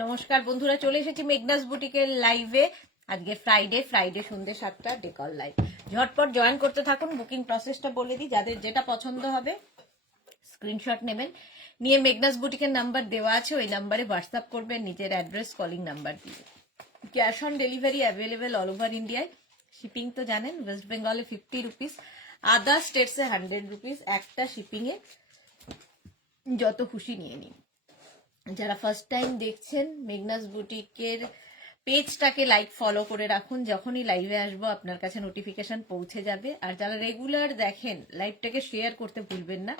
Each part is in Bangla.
নমস্কার বন্ধুরা, চলে এসেছি মেঘনাস বুটিকের লাইভে। আজকে ফ্রাইডে সন্ধ্যে 7টা ডেকল লাইভ। ঝটপট জয়েন করতে থাকুন। বুকিং প্রসেসটা বলে দিই, যাদের যেটা পছন্দ হবে স্ক্রিনশট নেবেন, নিয়ে মেঘনাস বুটিকের নাম্বার দেওয়া আছে, ওই নাম্বারে হোয়াটসঅ্যাপ করবেন নিজের অ্যাড্রেস, কলিং নাম্বার দিয়ে। Cash on delivery available all over ইন্ডিয়ায়। শিপিং তো জানেন, ওয়েস্ট বেঙ্গলে 50 রুপিস, আদার স্টেটসে 100 রুপিস। একটা শিপিংয়ে যত খুশি নিয়ে নিন। যারা ফার্স্ট টাইম দেখছেন মেঘনাস বুটিকের পেজটাকে লাইক ফলো করে রাখুন, যখনই লাইভে আসবো আপনার কাছে নোটিফিকেশন পৌঁছে যাবে। আর যারা রেগুলার দেখেন, লাইভটাকে শেয়ার করতে ভুলবেন না,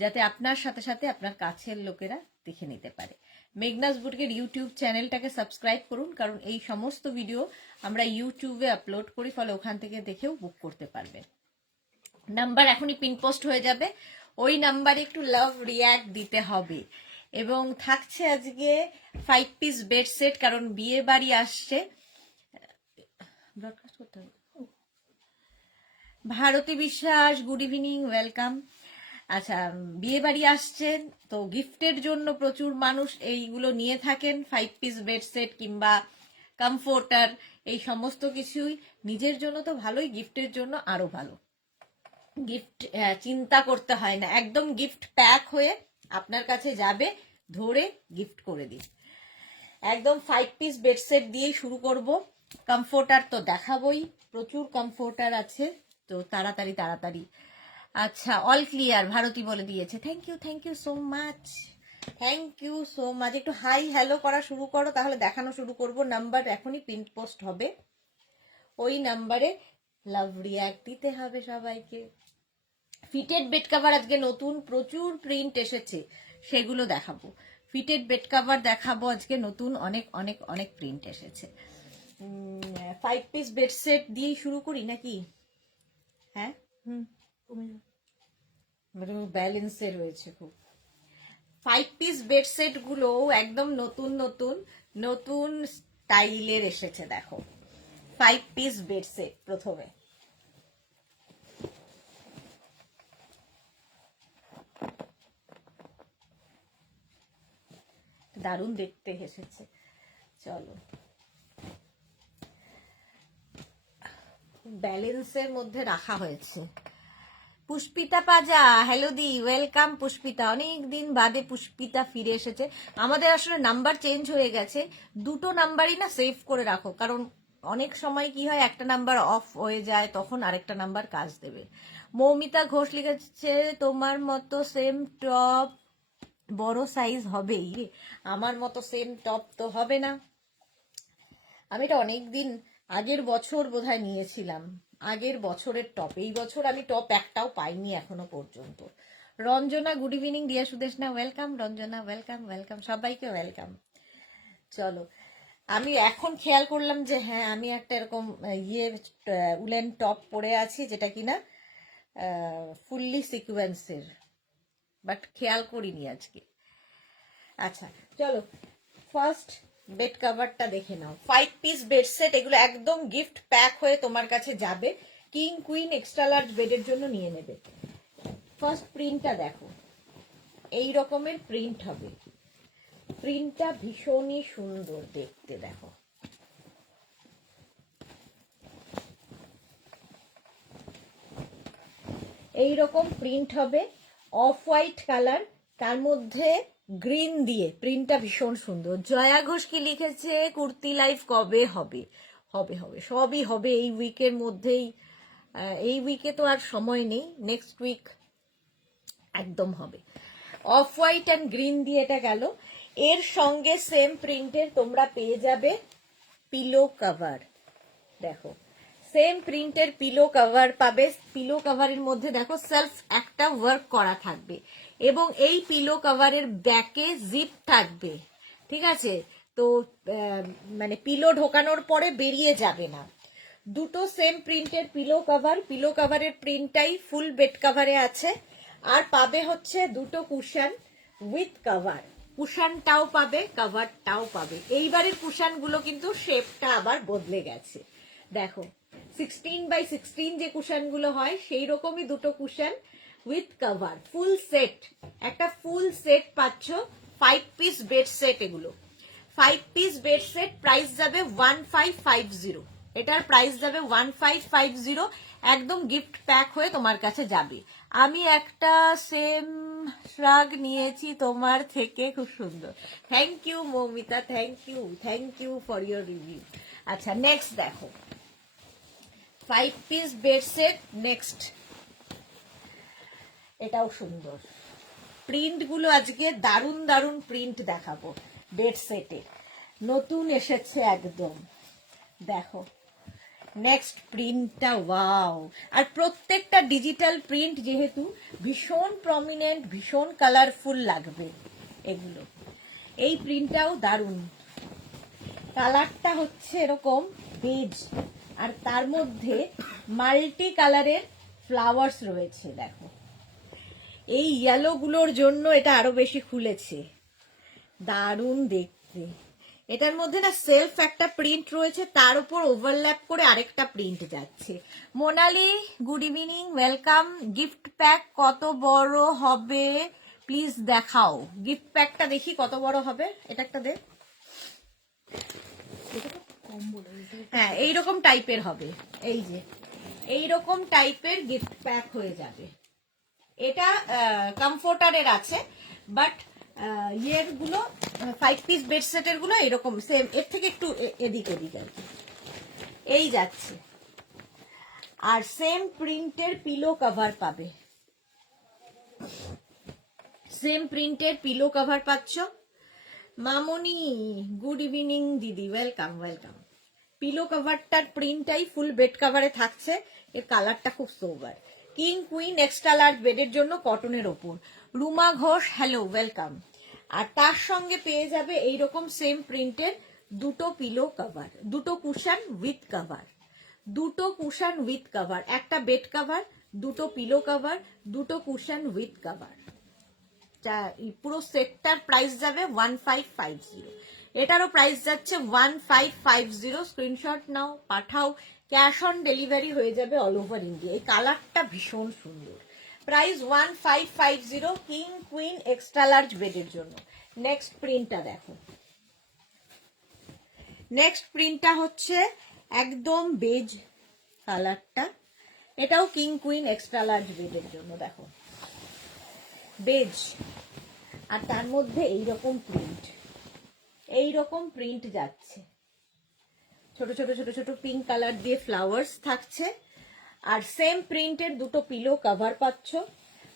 যাতে আপনার সাথে সাথে আপনার কাছের লোকেরা দেখে নিতে পারে। মেঘনাস বুটিকের ইউটিউব চ্যানেলটাকে সাবস্ক্রাইব করুন, কারণ এই সমস্ত ভিডিও আমরা ইউটিউবে আপলোড করি, ফলে ওখান থেকে দেখেও বুক করতে পারবেন। নাম্বার এখনই পিন পোস্ট হয়ে যাবে, ওই নাম্বারে একটু লাভ রিয়াক্ট দিতে হবে। এবং থাকছে আজকে 5 পিস বেড সেট, কারণ বিয়ে বাড়ি আসছে। ব্রডকাস্ট করতে হবে। ভারতী বিশ্বাস, গুড ইভিনিং, ওয়েলকাম। আচ্ছা, বিয়ে বাড়ি আসছেন তো গিফটের জন্য প্রচুর মানুষ এইগুলো নিয়ে থাকেন, 5 পিস বেড সেট কিংবা কমফোর্টার, এই সমস্ত কিছুই নিজের জন্য তো ভালোই, গিফটের জন্য আরো ভালো। গিফট চিন্তা করতে হয় না, একদম গিফট প্যাক হয়ে আপনার কাছে যাবে, ধরে গিফট করে দিন। একদম 5 পিস বেড সেট দিয়ে শুরু করব। কমফোর্টার তো দেখাবই, প্রচুর কমফোর্টার আছে, তো তাড়াতাড়ি। আচ্ছা, অল ক্লিয়ার ভারতী বলে দিয়েছে। থ্যাংক ইউ সো মাচ, একটু হাই হ্যালো করা শুরু করো, তাহলে দেখানো শুরু করব। নাম্বার এখনই পিন পোস্ট হবে, ওই নাম্বারে লাভ রিয়াক্ট দিতে হবে সবাইকে। ফিটেড বেড কাভার আজকে নতুন প্রচুর প্রিন্ট এসেছে, সেগুলো দেখাবো। ফিটেড বেড কাভার দেখাবো আজকে, নতুন অনেক প্রিন্ট এসেছে। 5 পিস বেড সেট দিয়ে শুরু করি নাকি? হ্যাঁ, ব্যালেন্সে রয়েছে খুব। 5 পিস বেড সেট গুলো একদম নতুন স্টাইলের এসেছে। দেখো 5 পিস বেড সেট, প্রথমে দারুণ দেখতে এসেছে। চলো, ব্যালেন্সের মধ্যে রাখা হয়েছে। পুষ্পিতা পাজা, হ্যালো দি, ওয়েলকাম পুষ্পিতা। অনেকদিন বাদে পুষ্পিতা ফিরে এসেছে। আমাদের আসলে নাম্বার চেঞ্জ হয়ে গেছে, দুটো নাম্বারই না সেভ করে রাখো, কারণ অনেক সময় কি হয়, একটা নাম্বার অফ হয়ে যায়, তখন আরেকটা নাম্বার কাজ দেবে। মৌমিতা ঘোষ লিখেছে, তোমার মতো সেম টপ বড় সাইজ হবেই। আমার মতো সেম টপ তো হবে না, আমি এটা অনেকদিন আগের বছর বোধহয় নিয়েছিলাম, আগের বছরের টপ। এই বছর আমি টপ একটাও পাইনি এখনো পর্যন্ত। Ranjana, good evening. Dear Sudeshna, welcome. Ranjana, welcome, সবাইকে ওয়েলকাম। চলো, আমি এখন খেয়াল করলাম যে হ্যাঁ, আমি একটা এরকম উলেন টপ পরে আছি, যেটা কিনা ফুললি সিকুয়েন্সের, বাট খেয়াল করিনি আজকে। আচ্ছা চলো, ফার্স্ট বেড কাভারটা দেখে নাও। 5 পিস বেড সেট, এগুলো একদম গিফট প্যাক হয়ে তোমার কাছে যাবে। কিং কুইন এক্সট্রা লার্জ বেডের জন্য নিয়ে নেবে। ফার্স্ট প্রিন্টটা দেখো, এই রকমের প্রিন্ট হবে। প্রিন্টটা ভীষণই সুন্দর দেখতে, দেখো এই রকম প্রিন্ট হবে, অফ হোয়াইট কালার, তার মধ্যে গ্রিন দিয়ে। প্রিন্টটা ভীষণ সুন্দর। জয়া ঘোষ কি লিখেছে, কুর্তি লাইভ কবে হবে? হবে, সবই হবে এই উইকের মধ্যেই। এই উইকে তো আর সময় নেই, নেক্সট উইক একদম হবে। অফ হোয়াইট অ্যান্ড গ্রিন দিয়ে এটা গেল। এর সঙ্গে সেম প্রিন্টের তোমরা পেয়ে যাবে পিলো কভার। দেখো, সেম প্রিন্টের পিলো কভার পাবে। পিলো কভারের মধ্যে দেখো সেলফ একটা ওয়ার্ক করা থাকবে, এবং এই পিলো কভারের ব্যাকে জিপ থাকবে, ঠিক আছে? তো মানে পিলো ঢোকানোর পরে বেরিয়ে যাবে না। দুটো সেম প্রিন্টের পিলো কভার, পিলো কভারের প্রিন্টটাই ফুল বেড কভারে আছে। আর পাবে হচ্ছে দুটো কুশন উইথ কভার, কুশনটাও পাবে, কভারটাও পাবে। এইবারের কুশনগুলো কিন্তু শেপটা আবার বদলে গেছে। দেখো 16x16 যে কুশনগুলো হয়, সেই রকমই দুটো cushion with cover, full set, একটা ফুল সেট পাচ্ছ। 5 পিস বেড সেট এগুলো। 5 পিস বেড সেট, প্রাইস যাবে 1550। এটার প্রাইস যাবে 1550, একদম গিফট প্যাক হয়ে তোমার কাছে যাবে। আমি একটা সেম শ্রাগ নিয়েছি তোমার থেকে, খুব সুন্দর। Thank you Moumita, thank you for your review. আচ্ছা নেক্সট দেখো, 5 পিস বেড সেট। নেক্সট এটাও সুন্দর, প্রিন্ট গুলো আজকে দারুন দারুন প্রিন্ট দেখাবো। বেড সেটে নতুন এসেছে একদম, দেখো নেক্সট প্রিন্টটা, ওয়াও। আর প্রত্যেকটা ডিজিটাল প্রিন্ট, যেহেতু ভীষণ প্রমিনেন্ট, ভীষণ কালারফুল লাগবে এগুলো। এই প্রিন্টটাও দারুন, কালারটা হচ্ছে এরকম বেজ, আর তার মধ্যে মাল্টি কালারের ফ্লাওয়ার্স রয়েছে। দেখো এই ইয়েলো গুলোর জন্য এটা আরো বেশি খুলেছে, দারুণ দেখতে। এটার মধ্যে না সেলফ একটা প্রিন্ট রয়েছে, তার উপর ওভারল্যাপ করে আরেকটা প্রিন্ট যাচ্ছে। Monali good evening, welcome. Gift pack কত বড় হবে প্লিজ দেখাও। গিফট প্যাকটা দেখি কত বড় হবে, এটা একটা দে। হ্যাঁ এইরকম টাইপের হবে, এই যে এইরকম টাইপের গিফট প্যাক হয়ে যাবে। এটা কমফোর্টারের আছে, বাট ইয়ের গুলো 5 পিস বেড সেটের গুলো এরকম সেম, এর থেকে একটু এদিক ওদিক আর কি, এই যাচ্ছে। আর সেম প্রিন্টের পিলো কভার পাবে, সেম প্রিন্টের পিলো কভার পাচ্ছ। মামনি গুড ইভিনিং দিদি, ওয়েলকাম। পিলো কভারটার প্রিন্টটাই ফুল বেড কভারে থাকছে, এর কালারটা খুব sober. King queen extra large বেডের জন্য কটনের ওপর। Ruma Ghosh hello, welcome. আর তার সঙ্গে পেয়ে যাবে এইরকম সেম প্রিন্টের দুটো পিলো কভার, দুটো কুশন উইথ কভার, দুটো কুশন উইথ কভার, একটা বেড কভার, দুটো পিলো কভার, দুটো কুশন উইথ কভার। পুরো সেটটার প্রাইস যাবে 1550। এটারও প্রাইস যাচ্ছে 1550। স্ক্রিনশট নাও, পাঠাও, ক্যাশ অন ডেলিভারি হয়ে যাবে অল ওভার ইন্ডিয়া। এই কালারটা ভীষণ সুন্দর, price 1550, king queen extra large বেডের জন্য। নেক্সট প্রিন্টটা দেখো, নেক্সট প্রিন্টটা হচ্ছে একদম বেজ কালারটা, এটাও কিং কুইন এক্সট্রা লার্জ বেডের জন্য। দেখো বেজ, আর তার মধ্যে এইরকম প্রিন্ট, এইরকম প্রিন্ট যাচ্ছে, ছোট ছোট ছোট ছোট পিঙ্ক কালার দিয়ে ফ্লাওয়ার্স থাকছে। আর সেম প্রিন্টের দুটো পিলো কভার পাচ্ছ।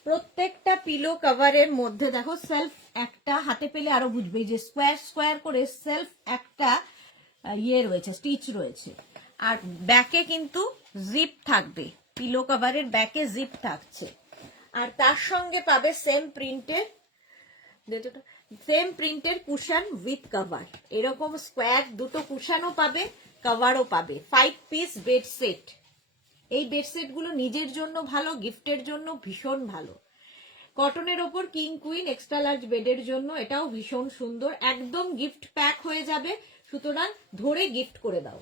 প্রত্যেকটা পিলো কভারের মধ্যে দেখো সেলফ একটা, হাতে পেলে আরো বুঝবে যে স্কোয়ার স্কোয়ার করে সেলফ একটা ইয়ে রয়েছে, স্টিচ রয়েছে। আর ব্যাকে কিন্তু জিপ থাকবে, পিলো কভারের ব্যাকে জিপ থাকছে। আর তার সঙ্গে পাবে সেম প্রিন্টের কুশন উইথ কভার, এরকম স্কোয়ার দুটো কুশনও পাবে, কভারও পাবে। 5 পিস বেড সেট। এই বেড সেট গুলো নিজের জন্য ভালো, গিফটের জন্য ভীষণ ভালো। কটনের ওপর কিং কুইন এক্সট্রা লার্জ বেডের জন্য এটাও ভীষণ সুন্দর, একদম গিফট প্যাক হয়ে যাবে। সুতরাং ধরে গিফট করে দাও,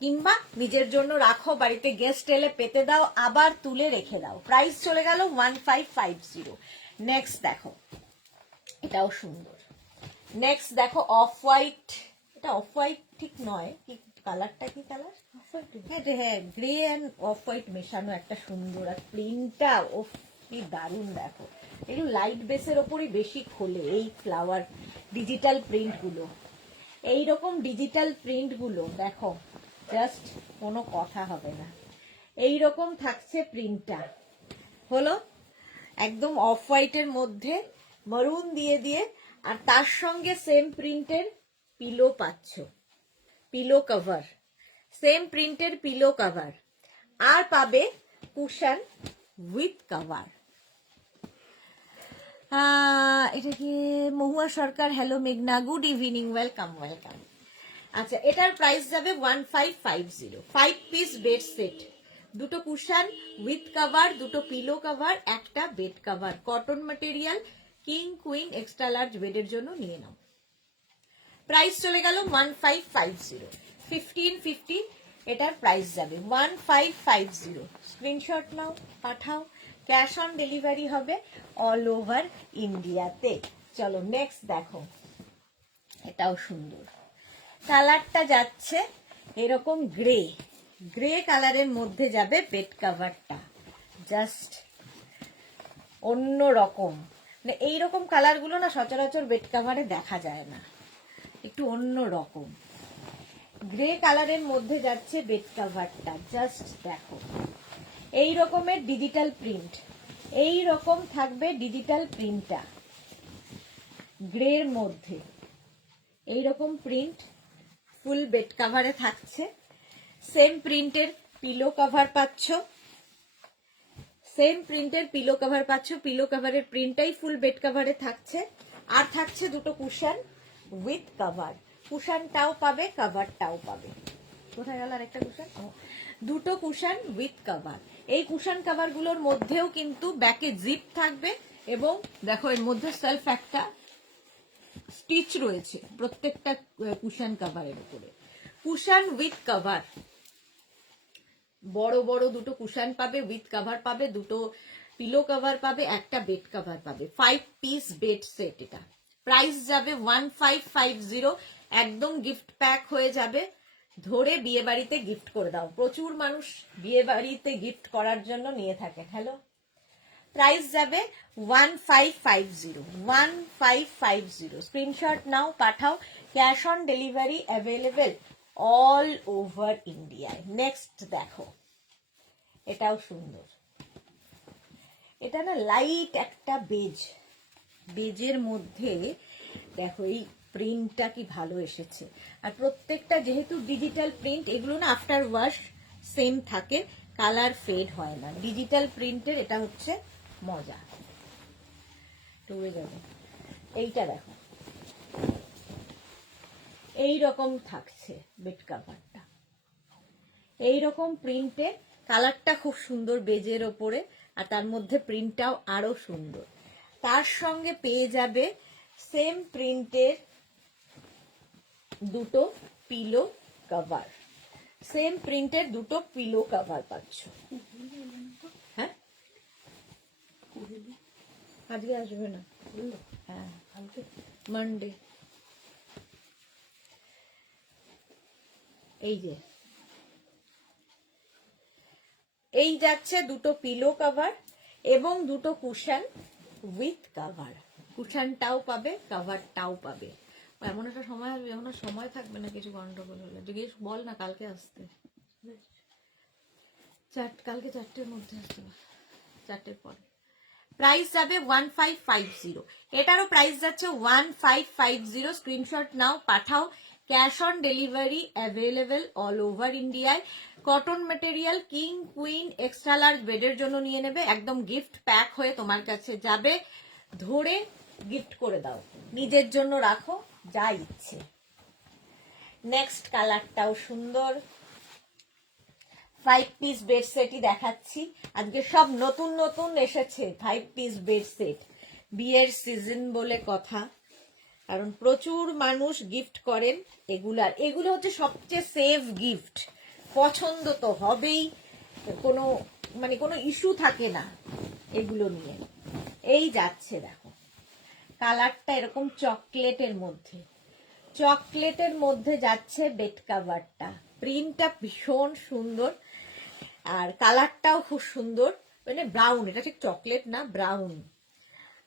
কিংবা নিজের জন্য রাখো, বাড়িতে গেস্ট এলে পেতে দাও, আবার তুলে রেখে দাও। প্রাইস চলে গেল 1550। নেক্সট দেখো, এটাও সুন্দর। নেক্সট দেখো অফ হোয়াইট, এটা অফ হোয়াইট ঠিক নয়, কি কালারটা, কি কালার, হ্যাঁ গ্রে অ্যান্ড অফ হোয়াইট মেশানো একটা সুন্দর। আর প্রিন্টটা ও কি দারুণ, দেখো এগুলো লাইট বেসের ওপরই বেশি খোলে এই ফ্লাওয়ার ডিজিটাল প্রিন্ট গুলো। এইরকম ডিজিটাল প্রিন্ট গুলো দেখো জাস্ট কোনো কথা হবে না। এইরকম থাকছে প্রিন্টটা, হলো একদম অফ হোয়াইটের মধ্যে মারুন দিয়ে দিয়ে, আর তার সঙ্গে সেম প্রিন্টের পিলো পাচ্ছ, পিলো কভার, সেম প্রিন্টের পিলো কভার, আর পাবে কুশন উইথ কভার। এটা কি মহুয়া সরকার, হ্যালো মেঘনা, গুড ইভিনিং, ওয়েলকাম। আচ্ছা এটার প্রাইস যাবে 1550। 5 পিস বেড সেট, দুটো কুশন উইথ কভার, দুটো পিলো কভার, একটা bed cover, cotton material, king queen extra large বেডের জন্য নিয়ে নাও। প্রাইস চলে গেল 1550। 1550 এটার প্রাইস যাবে 1550। স্ক্রিনশট নাও, পাঠাও, ক্যাশ অন ডেলিভারি হবে অল ওভার ইন্ডিয়াতে। চলো নেক্সট দেখো, এটাও সুন্দর। কালারটা যাচ্ছে এরকম গ্রে, গ্রে কালারের মধ্যে যাবে বেড কাভারটা, জাস্ট অন্য রকম। মানে এইরকম কালারগুলো না সচরাচর বেড কাভারে দেখা যায় না, একটু অন্য রকম। গ্রে কালারের মধ্যে যাচ্ছে বেড কাভারটা, জাস্ট দেখো। এই রকমের ডিজিটাল প্রিন্ট, এই রকম থাকবে ডিজিটাল প্রিন্টটা গ্রের মধ্যে, এইরকম প্রিন্ট ফুল বেড কাভারে থাকছে। সেম প্রিন্টের পিলো কভার পাচ্ছ, সেম প্রিন্টের পিলো কভার পাচ্ছ। পিলো কভারের প্রিন্টটাই ফুল বেড কাভারে থাকছে। আর থাকছে দুটো কুশন উইথ কভার, কুশনটাও পাবে কভারটাও পাবে। কোথায় গেল আরেকটা কুশন? দুটো কুশন উইথ কভার। এই কুশন কভার গুলোর মধ্যেও কিন্তু ব্যাকে জিপ থাকবে এবং দেখো এর মধ্যে সেলফ একটা স্টিচ রয়েছে প্রত্যেকটা কুশন কভারের উপরে। কুশন উইথ কভার, বড় বড় দুটো কুশন পাবে, উইথ কভার পাবে, দুটো পিলো কভার পাবে, একটা বেড কভার পাবে। 5 পিস বেড সেট। এটা প্রাইস যাবে 1550, একদম গিফট প্যাক হয়ে যাবে। ধরে বিয়ে বাড়িতে গিফট করে দাও, প্রচুর মানুষ বিয়ে বাড়িতে গিফট করার জন্য নিয়ে থাকেন। হ্যালো, প্রাইস যাবে 1550, 1550। স্ক্রিনশট নাও, পাঠাও। Cash on delivery available all over ইন্ডিয়ায়। নেক্সট দেখো, এটাও সুন্দর। এটা না লাইট একটা বেজ, বেজের মধ্যে দেখো এই প্রিন্টটা কি ভালো এসেছে। আর প্রত্যেকটা যেহেতু ডিজিটাল প্রিন্ট, এগুলো না আফটার ওয়াশ সেম থাকে, কালার ফেড হয় না। ডিজিটাল প্রিন্টের এটা হচ্ছে মজা। ডুবে যাবে। এইটা দেখো, এই রকম থাকছে বেড কাভারটা, এইরকম প্রিন্টে। কালারটা খুব সুন্দর বেজের ওপরে, আর তার মধ্যে প্রিন্টটাও আরো সুন্দর। তার সঙ্গে পেয়ে যাবে সেম প্রিন্টের দুটো পিলো কভার, সেম প্রিন্টের দুটো পিলো কভার পাচ্ছ। হ্যাঁ, আজকে আসবে না, হ্যাঁ কালকে মানডে। এই যে এই যাচ্ছে দুটো পিলো কভার এবং দুটো কুশন উইথ কভার। কুশনটাও পাবে, কভারটাও পাবে। এমন একটা সময় আসবে যখন সময় থাকবে না কিছু গন্ডগোল হলে। জিজ্ঞেস বল না কালকে আসতে, কালকে 4টের মধ্যে আসতে, 4টের পরে। প্রাইস যাবে 1550। এটারও প্রাইস যাচ্ছে 1550। স্ক্রিনশট নাও, পাঠাও। Cash on delivery available all over ইন্ডিয়ায়। Cotton material, king queen extra large বেডের জন্য নিয়ে নেবে, একদম গিফট প্যাক হয়ে তোমার কাছে যাবে। ধরে গিফট করে দাও, নিজের জন্য রাখো, যা ইচ্ছে। নেক্সট কালারটাও সুন্দর। 5 পিস বেড সেটই দেখাচ্ছি আজকে, সব নতুন নতুন এসেছে 5 পিস বেড সেট। বিয়ের সিজন বলে কথা, কারণ প্রচুর মানুষ গিফট করেন এগুলার। এগুলো হচ্ছে সবচেয়ে সেফ গিফট, পছন্দ তো হবেই, কোনো ইস্যু থাকে না এগুলো নিয়ে। এই যাচ্ছে দেখো, কালারটা এরকম চকলেটের মধ্যে, চকলেটের মধ্যে যাচ্ছে বেড কাভারটা। প্রিন্টটা ভীষণ সুন্দর আর কালারটাও খুব সুন্দর, মানে ব্রাউন, এটা ঠিক চকলেট না, ব্রাউন।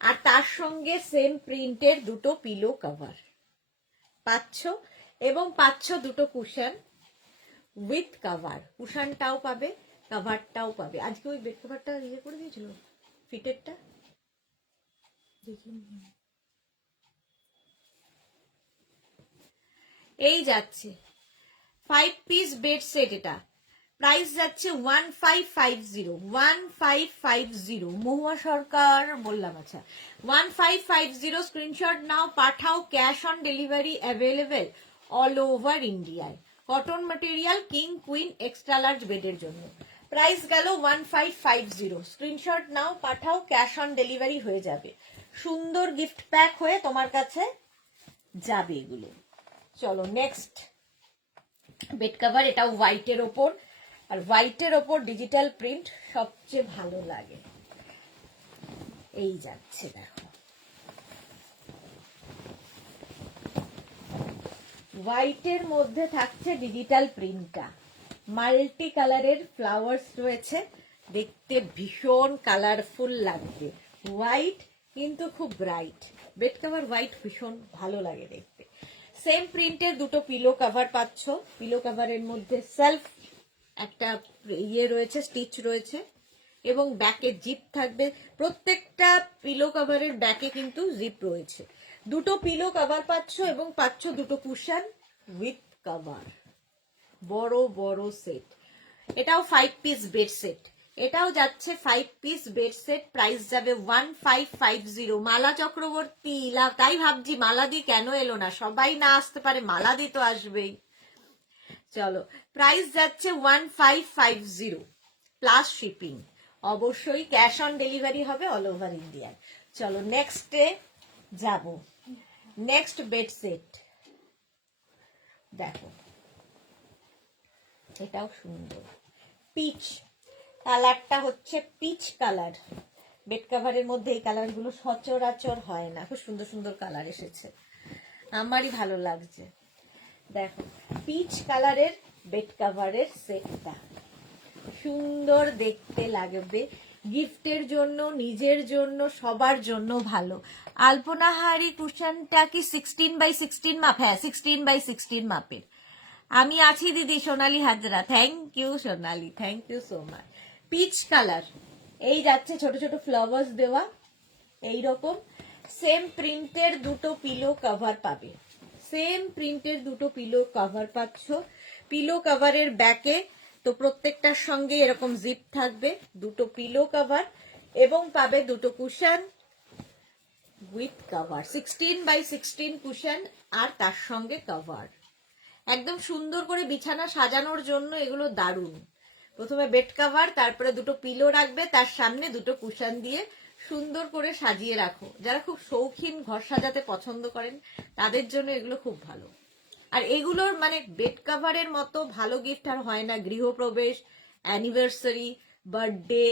আর তার সঙ্গে সেম প্রিন্টের দুটো পিলো কভার পাচ্ছ এবং পাচ্ছ দুটো কুশন উইথ কভার। কুশনটাও পাবে, কভারটাও পাবে। আজকে ওই বেড কভারটা ইয়ে করে দিয়েছিল ফিটেরটা, দেখিনি। এই যাচ্ছে 5 পিস বেড সেট। এটা প্রাইস যাচ্ছে 1550, 1550। মহুয়া সরকার বললাম, আচ্ছা 1550। স্ক্রিনশট নাও, পাঠাও। Cash on delivery available all over ইন্ডিয়ায়। Cotton material, king queen extra large বেডের জন্য। প্রাইস গেল 1550। স্ক্রিনশট নাও, পাঠাও। ক্যাশ অন ডেলিভারি হয়ে যাবে, সুন্দর গিফট প্যাক হয়ে তোমার কাছে যাবে এগুলো। চলো নেক্সট বেড কভার। এটা হোয়াইটের ওপর, আর হোয়াইটের ওপর ডিজিটাল প্রিন্ট সবচেয়ে ভালো লাগে। এই যাচ্ছে দেখো, হোয়াইটের মধ্যে থাকছে ডিজিটাল প্রিন্টটা, মাল্টি কালারের ফ্লাওয়ার্স রয়েছে, দেখতে ভীষণ কালারফুল লাগবে। হোয়াইট কিন্তু খুব ব্রাইট, বেড কভার হোয়াইট ভীষণ ভালো লাগে দেখতে। সেম প্রিন্টের দুটো পিলো কভার পাচ্ছ, পিলো কভারের মধ্যে সেলফ একটা ইয়ে রয়েছে, স্টিচ রয়েছে এবং ব্যাকে জিপ থাকবে। প্রত্যেকটা পিলো কভারের ব্যাকে কিন্তু জিপ রয়েছে। দুটো পিলো কভার পাচ্ছ এবং পাচ্ছ দুটো কুশন উইথ কভার, বড় বড় সেট। এটাও 5 পিস বেড সেট, এটাও যাচ্ছে 5 পিস বেড সেট। প্রাইস যাবে 1550। মালা চক্রবর্তী, তাই ভাবছি মালাদি কেন এলো না, সবাই না আসতে পারে, মালাদি তো আসবেই। চলো, প্রাইস যাচ্ছে 1550 প্লাস শিপিং। অবশ্যই ক্যাশ অন ডেলিভারি হবে অল ওভার ইন্ডিয়া। চলো নেক্সটে যাব। নেক্সট বেড সেট দেখো, এটাও সুন্দর, পিচ কালারটা হচ্ছে পিচ কালার। বেড কাভারের মধ্যে এই কালারগুলো সচরাচর হয় না, খুব সুন্দর সুন্দর কালার এসেছে, আমারই ভালো লাগছে। দেখো পিচ কালারের বেড কাভারের সেটটা সুন্দর দেখতে লাগবে, গিফটের জন্য, নিজের জন্য, সবার জন্য ভালো। আলপনাহারি কুশনটা কি 16x16 মাপ? হ্যাঁ 16x16 মাপের। আমি আছি দিদি, Sonali Hazra. Thank you Sonali, thank you so much. Peach colour, এই যাচ্ছে ছোট ছোট ফ্লাওয়ার্স দেওয়া, এইরকম সেম প্রিন্টের দুটো পিলো কভার পাবে, সেম প্রিন্টের দুটো পিলো কভার পাচ্ছ। পিলো কভারের ব্যাকে তো প্রত্যেকটার সঙ্গে এরকম জিপ থাকবে, দুটো পিলো কভার এবং পাবে দুটো cushion with cover, 16x16 cushion আর তার সঙ্গে কভার। একদম সুন্দর করে বিছানা সাজানোর জন্য এগুলো দারুণ। প্রথমে বেড কভার, তারপরে দুটো পিলো রাখবে, তার সামনে দুটো কুশন দিয়ে সুন্দর করে সাজিয়ে রাখো। যারা খুব শৌখিন ঘর সাজাতে পছন্দ করেন তাদের জন্য এগুলো খুব ভালো। আর এগুলোর মানে বেড কভারের মতো ভালো গিফট আর হয় না। গৃহপ্রবেশ, অ্যানিভার্সারি, বার্থডে,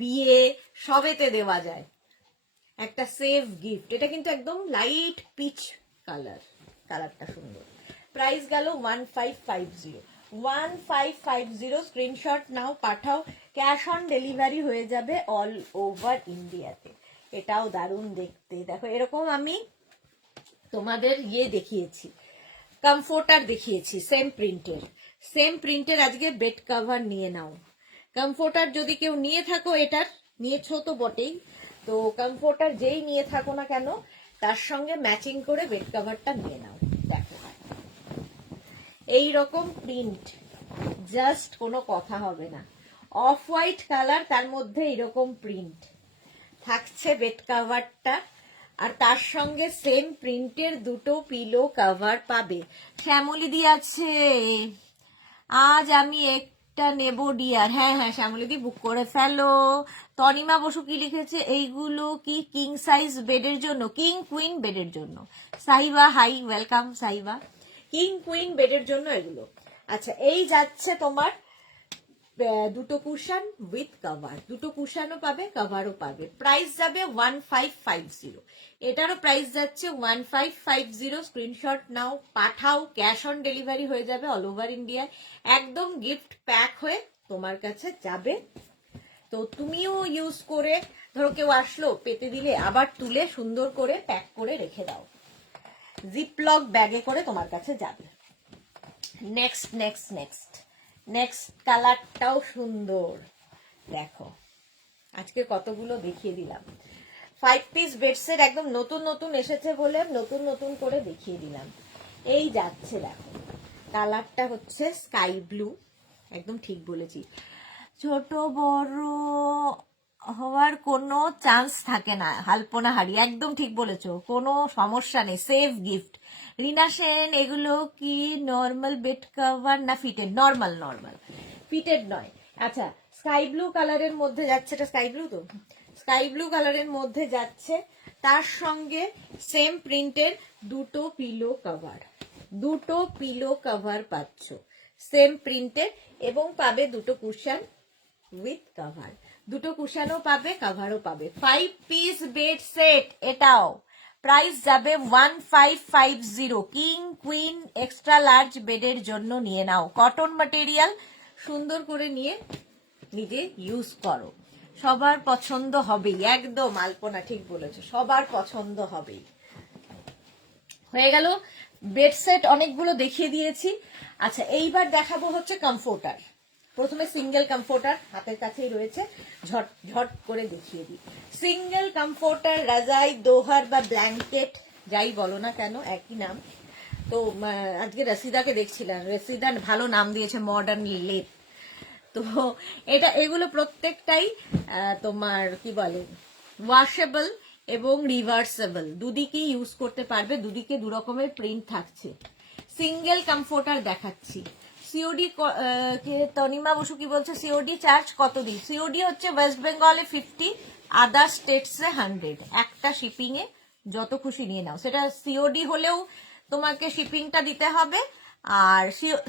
বিয়ে সবেতে দেওয়া যায় একটা সেফ গিফট। এটা কিন্তু একদম লাইট পিচ কালার, কালারটা সুন্দর। প্রাইস গেল 1550। 1550 স্ক্রিনশট নাও, পাঠাও, ক্যাশ অন ডেলিভারি হয়ে যাবে অল ওভার ইন্ডিয়াতে। এটাও দারুণ দেখতে। দেখো এরকম আমি তোমাদের ইয়ে দেখিয়েছি, কমফোর্টার দেখিয়েছি সেম প্রিন্টের, সেম প্রিন্টের আজকে বেড কভার নিয়ে নাও। কমফোর্টার যদি কেউ নিয়ে থাকো, এটার নিয়েছো তো বটেই, তো কমফোর্টার যেই নিয়ে থাকো না কেন তার সঙ্গে ম্যাচিং করে বেড কভারটা নিয়ে নাও। দেখো এইরকম প্রিন্ট, জাস্ট কোনো কথা হবে না। অফ হোয়াইট কালার, তার মধ্যে এরকম প্রিন্ট থাকছে বেড কভারটা, আর তার সঙ্গে সেম প্রিন্টের দুটো পিলো কভার পাবে। শ্যামলী দি আছে, আজ আমি একটা নেব ডিয়ার। হ্যাঁ হ্যাঁ শ্যামলী দি বুক করে ফেলো। তনিমা বসু কি লিখেছে, এইগুলো কি কিং সাইজ বেডের জন্য? কিং কুইন বেডের জন্য। Sahiba hi, welcome Sahiba. King queen বেডের জন্য এগুলো। আচ্ছা, এই যাচ্ছে তোমার দুটো কুশন উইথ কভার, দুটো কুশনও পাবে, কভারও পাবে। প্রাইস যাবে 1550। এটারও প্রাইস যাচ্ছে 1550। স্ক্রিনশট নাও, পাঠাও, ক্যাশ অন ডেলিভারি হয়ে যাবে অল ওভার ইন্ডিয়া। একদম গিফট প্যাক হয়ে তোমার কাছে যাবে। তো তুমিও ইউজ করে, ধরো কেউ আসলো পেতে দিলে, আবার তুলে সুন্দর করে প্যাক করে রেখে দাও, জিপলক ব্যাগে করে তোমার কাছে যাবে। নেক্সট নেক্সট নেক্সট নেক্সট কালারটাও সুন্দর। দেখো আজকে কতগুলো দেখিয়ে দিলাম। 5 পিস বেডসেট একদম নতুন নতুন এসেছে বলে নতুন নতুন করে দেখিয়ে দিলাম। এই যাচ্ছে, দেখো কালারটা হচ্ছে স্কাই ব্লু, একদম ঠিক বলেছি। ছোট বড় হওয়ার কোনো চান্স থাকে না, আলপনা হাড়ি, একদম ঠিক বলেছো, কোনো সমস্যা নেই, সেফ গিফট। রিনা সেন, এগুলো কি নর্মাল বেড কভার না ফিটেড? নর্মাল, নর্মাল, ফিটেড নয়। আচ্ছা, স্কাই ব্লু কালারের মধ্যে যাচ্ছে, এটা স্কাই ব্লু তো, স্কাই ব্লু কালারের মধ্যে যাচ্ছে, তার সঙ্গে সেম প্রিন্টের দুটো পিলো কভার, দুটো পিলো কভার পাচ্ছ সেম প্রিন্টের, এবং পাবে দুটো কুশন উইথ কভার, দুটো কুশনও পাবে, কভারও পাবে। 5 পিস বেড সেট, এটাও প্রাইস যাবে 1550। কিং কুইন এক্সট্রা লার্জ বেডের জন্য নিয়ে নাও, কটন ম্যাটেরিয়াল, সুন্দর করে নিয়ে নিজে ইউজ করো, সবার পছন্দ হবেই। একদম আলপনা ঠিক বলেছো, সবার পছন্দ হবেই। হয়ে গেল বেড সেট, অনেকগুলো দেখিয়ে দিয়েছি। আচ্ছা, এইবার দেখাবো হচ্ছে কমফোর্টার। প্রথমে সিঙ্গেল কমফোর্টার হাতের কাছেই রয়েছে, ঝট ঝট করে দেখিয়ে দিই। সিঙ্গেল কমফোর্টার, রাজাই, দোহার বা ব্ল্যাঙ্কেট, যাই বলো না কেন একই নাম। তো আজকে রসিদাকে দেখছিলাম, রসিদা ভালো নাম দিয়েছে, মডার্ন লেট। তো এগুলো প্রত্যেকটাই তোমার কি বলে ওয়াশেবল এবং রিভার্সেবল, দুদিকেই ইউজ করতে পারবে, দুদিকে দু রকমের প্রিন্ট থাকছে। সিঙ্গেল কমফোর্টার দেখাচ্ছি। সিওডি তনিমা বসু কি বলছে, সিওডি চার্জ কত দিই? সিওডি হচ্ছে ওয়েস্ট বেঙ্গলে 50, আদার স্টেটসে 100। একটা শিপিং এ যত খুশি নিয়ে নাও, সেটা সিওডি হলেও তোমাকে শিপিংটা দিতে হবে, আর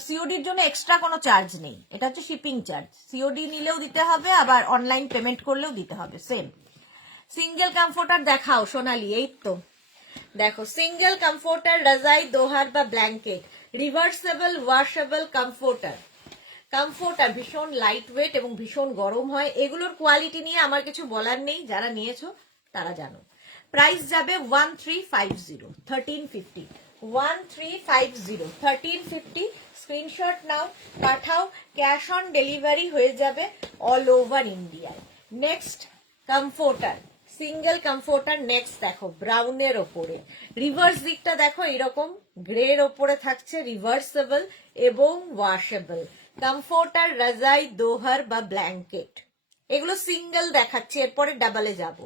সিওডির জন্য এক্সট্রা কোনো চার্জ নেই, এটা হচ্ছে শিপিং চার্জ। সিওডি নিলেও দিতে হবে, আবার অনলাইন পেমেন্ট করলেও দিতে হবে, সেম। সিঙ্গেল কমফোর্টার দেখাও সোনালি, এই তো দেখো সিঙ্গেল কমফোর্টার, রাজাই, দোহার বা blanket, reversible washable comforter. Comforter ভীষণ লাইট ওয়েট এবং ভীষণ গরম হয়, এগুলোর কোয়ালিটি নিয়ে আমার কিছু বলার নেই, যারা নিয়েছো তারা জানো। প্রাইস যাবে 1350, 1350, 1350, 1350। স্ক্রিনশট নাও, পাঠাও, ক্যাশ অন ডেলিভারি হয়ে যাবে অল ওভার ইন্ডিয়ায়। Next comforter, single comforter. Next দেখো ব্রাউনের ওপরে, রিভার্স দিকটা দেখো এরকম গ্রের ওপরে থাকছে, রিভার্সেবল এবং ওয়াশেবল কমফোর্টার, রাজাই, দোহার বা ব্ল্যাঙ্কেট। এগুলো সিঙ্গেল দেখাচ্ছি, এরপরে ডাবলে যাব।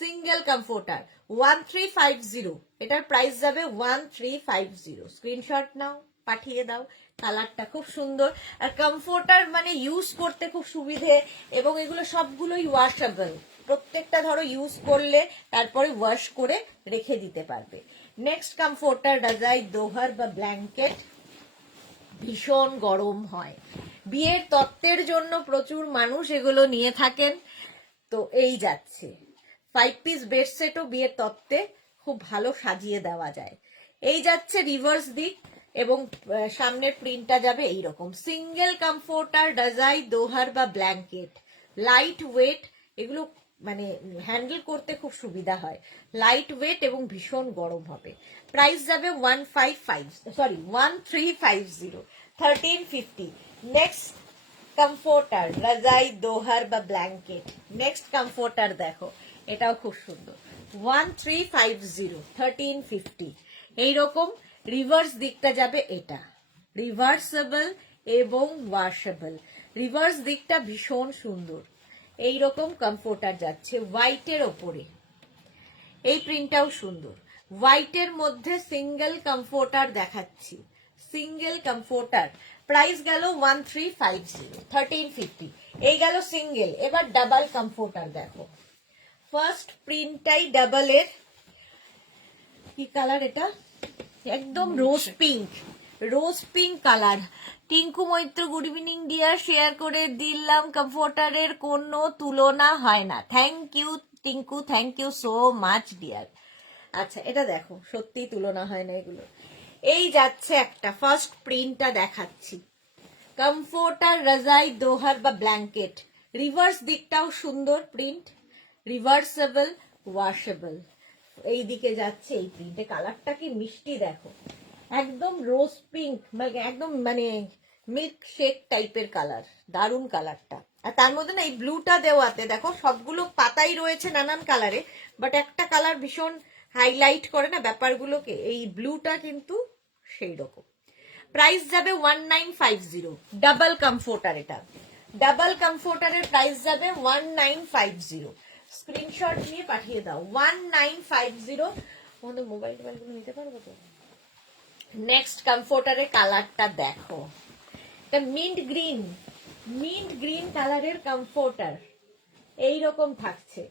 সিঙ্গেল কমফোর্টার 1350, এটার প্রাইস যাবে 1350। স্ক্রিনশট নাও, পাঠিয়ে দাও। কালারটা খুব সুন্দর, আর কমফোর্টার মানে ইউজ করতে খুব সুবিধে, এবং এগুলো সবগুলোই ওয়াশেবল। প্রত্যেকটা ধরো ইউজ করলে তারপরে ওয়াশ করে রেখে দিতে পারবে। নেক্সট কমফোর্টার, রাজাই, দোহার বা ব্ল্যাঙ্কেট, ভীষণ গরম হয়, বিয়ের তত্ত্বের জন্য প্রচুর মানুষ এগুলো নিয়ে থাকেন। তো এই যাচ্ছে 5 পিস বেড সেটও বিয়ের তত্ত্বে খুব ভালো সাজিয়ে দেওয়া যায়। এই যাচ্ছে রিভার্স দিক, এবং সামনের প্রিন্টটা যাবে এইরকম। সিঙ্গেল কমফোর্টার, রাজাই, দোহার বা ব্ল্যাঙ্কেট, লাইট ওয়েট, এগুলো মানে হ্যান্ডেল করতে খুব সুবিধা হয়, লাইট ওয়েট এবং ভীষণ গরম হবে। প্রাইস যাবে 1350, 1350। নেক্সট কমফোর্টার, রাজাই, দোহার বা ব্ল্যাঙ্কেট। নেক্সট কমফোর্টার দেখো, এটাও খুব সুন্দর, 1350, 1350। এইরকম রিভার্স দিকটা যাবে, এটা রিভার্সেবল এবং ওয়াশেবল, রিভার্স দিকটা ভীষণ সুন্দর। এইরকম কমফোর্টার যাচ্ছে হোয়াইটের ওপরে, এই প্রিন্টটাও সুন্দর। হোয়াইটের মধ্যে সিঙ্গেল কমফোর্টার দেখাচ্ছি, সিঙ্গেল কমফোর্টার। প্রাইস গেল 1350, 1350। এই গেল সিঙ্গেল। এবার ডাবল কমফোর্টার দেখো, ফার্স্ট প্রিন্টটাই ডাবলের। কি কালার এটা? একদম rose pink, rose pink colour. Tinku Maitra, good evening dear, share করে দিলাম। কমফোর্টারের কোনো তুলনা হয় না। Thank you Tinku, thank you so much dear. আচ্ছা, এটা দেখো সত্যি তুলনা হয় না এগুলো। এই যাচ্ছে একটা, ফার্স্ট প্রিন্টটা দেখাচ্ছি। কমফোর্টার, রাজাই, দোহার বা ব্ল্যাঙ্কেট, রিভার্স দিকটাও সুন্দর প্রিন্ট, রিভার্সেবল, ওয়াশেবল। এই দিকে যাচ্ছে এই প্রিন্টে, কালারটা কি মিষ্টি দেখো, একদম রোজ পিঙ্ক, একদম মানে মিল্ক শেক টাইপের কালার, দারুণ কালারটা। আর তার মধ্যে না এই ব্লুটা দেওয়াতে দেখো, সবগুলো পাতাই রয়েছে নানান কালারে, বাট একটা কালার ভীষণ হাইলাইট করে না ব্যাপারগুলোকে, এই ব্লুটা কিন্তু সেই রকম। প্রাইস যাবে 1950, ডাবল কমফোর্টার। এটা ডাবল কমফোর্টারের প্রাইস যাবে 1950। স্ক্রিনশট নিয়ে পাঠিয়ে দাও, 1950। আমাদের মোবাইল টোবাইলগুলো নিতে পারবো তো? নেক্সট কমফোর্টারের কালারটা দেখো, এটা মিন্ট গ্রিন, মিন্ট গ্রিন কালারের কমফোর্টার এইরকম থাকছে।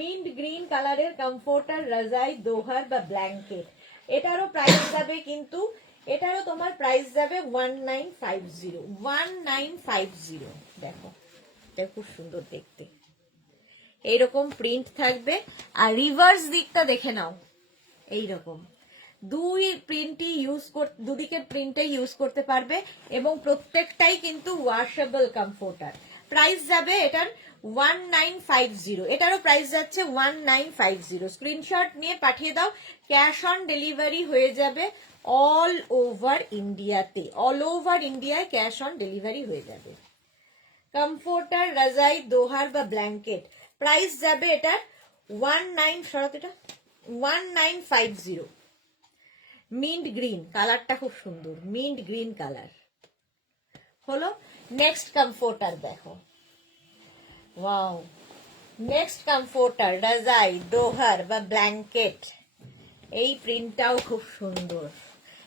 মিন্ট গ্রিন কালারের কমফোর্টার, রাজাই, দোহার বা ব্ল্যাঙ্কেট। এটারও প্রাইস যাবে, কিন্তু এটারও তোমার প্রাইস যাবে 1950, 1950। দেখো এটা খুব সুন্দর দেখতে, এইরকম প্রিন্ট থাকবে। আর রিভার্স দিকটা দেখে নাও, এইরকম দুদিকের প্রিন্টে ইউজ করতে পারবে এবং প্রত্যেকটাই কিন্তু ওয়াশেবল কমফোর্টার। প্রাইস যাবে এটার 1950, এটারও প্রাইস যাচ্ছে 1950। স্ক্রিনশট নিয়ে পাঠিয়ে দাও, ক্যাশ অন ডেলিভারি হয়ে যাবে অল ওভার ইন্ডিয়াতে, অল ওভার ইন্ডিয়ায় ক্যাশ অন ডেলিভারি হয়ে যাবে। কমফোর্টার, রাজাই, দোহার বা ব্ল্যাঙ্কেট, প্রাইস যাবে এটার 1950। মিন্ট গ্রিন কালারটা খুব সুন্দর, মিন্ট গ্রিন কালার হলো। নেক্সট কমফোর্টার দেখো, ওয়াও, নেক্সট কমফোর্টার, রাজাই, দোহার বা ব্ল্যাঙ্কেট, এই প্রিন্টটাও খুব সুন্দর।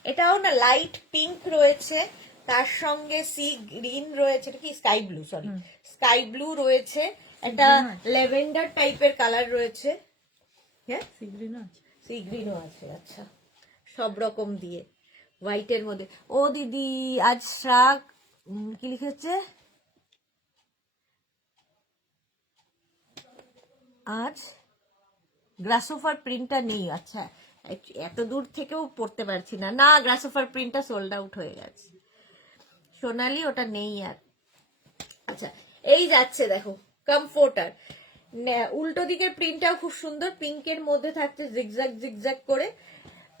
এটাও না লাইট পিঙ্ক রয়েছে, তার সঙ্গে সি গ্রিন রয়েছে, এটা কি sky blue, sorry sky blue রয়েছে, একটা ল্যাভেন্ডার টাইপের কালার রয়েছে, হ্যাঁ সি গ্রিনও আছে। আচ্ছা, সব রকম দিয়ে হোয়াইটের মধ্যে। ও দিদি আজ শ্রাগ কি লিখেছে, আজ গ্রাসোফার প্রিন্টটা নেই। আচ্ছা, এত দূর থেকেও পড়তে পারছি না, না গ্রাসোফার প্রিন্টটা সোল্ড আউট হয়ে গেছে সোনালি, ওটা নেই আর। আচ্ছা, এই যাচ্ছে দেখো কমফোর্টার, উল্টো দিকের প্রিন্টটাও খুব সুন্দর, পিঙ্কের মধ্যে থাকছে জিগজ্যাগ জিগজ্যাগ করে।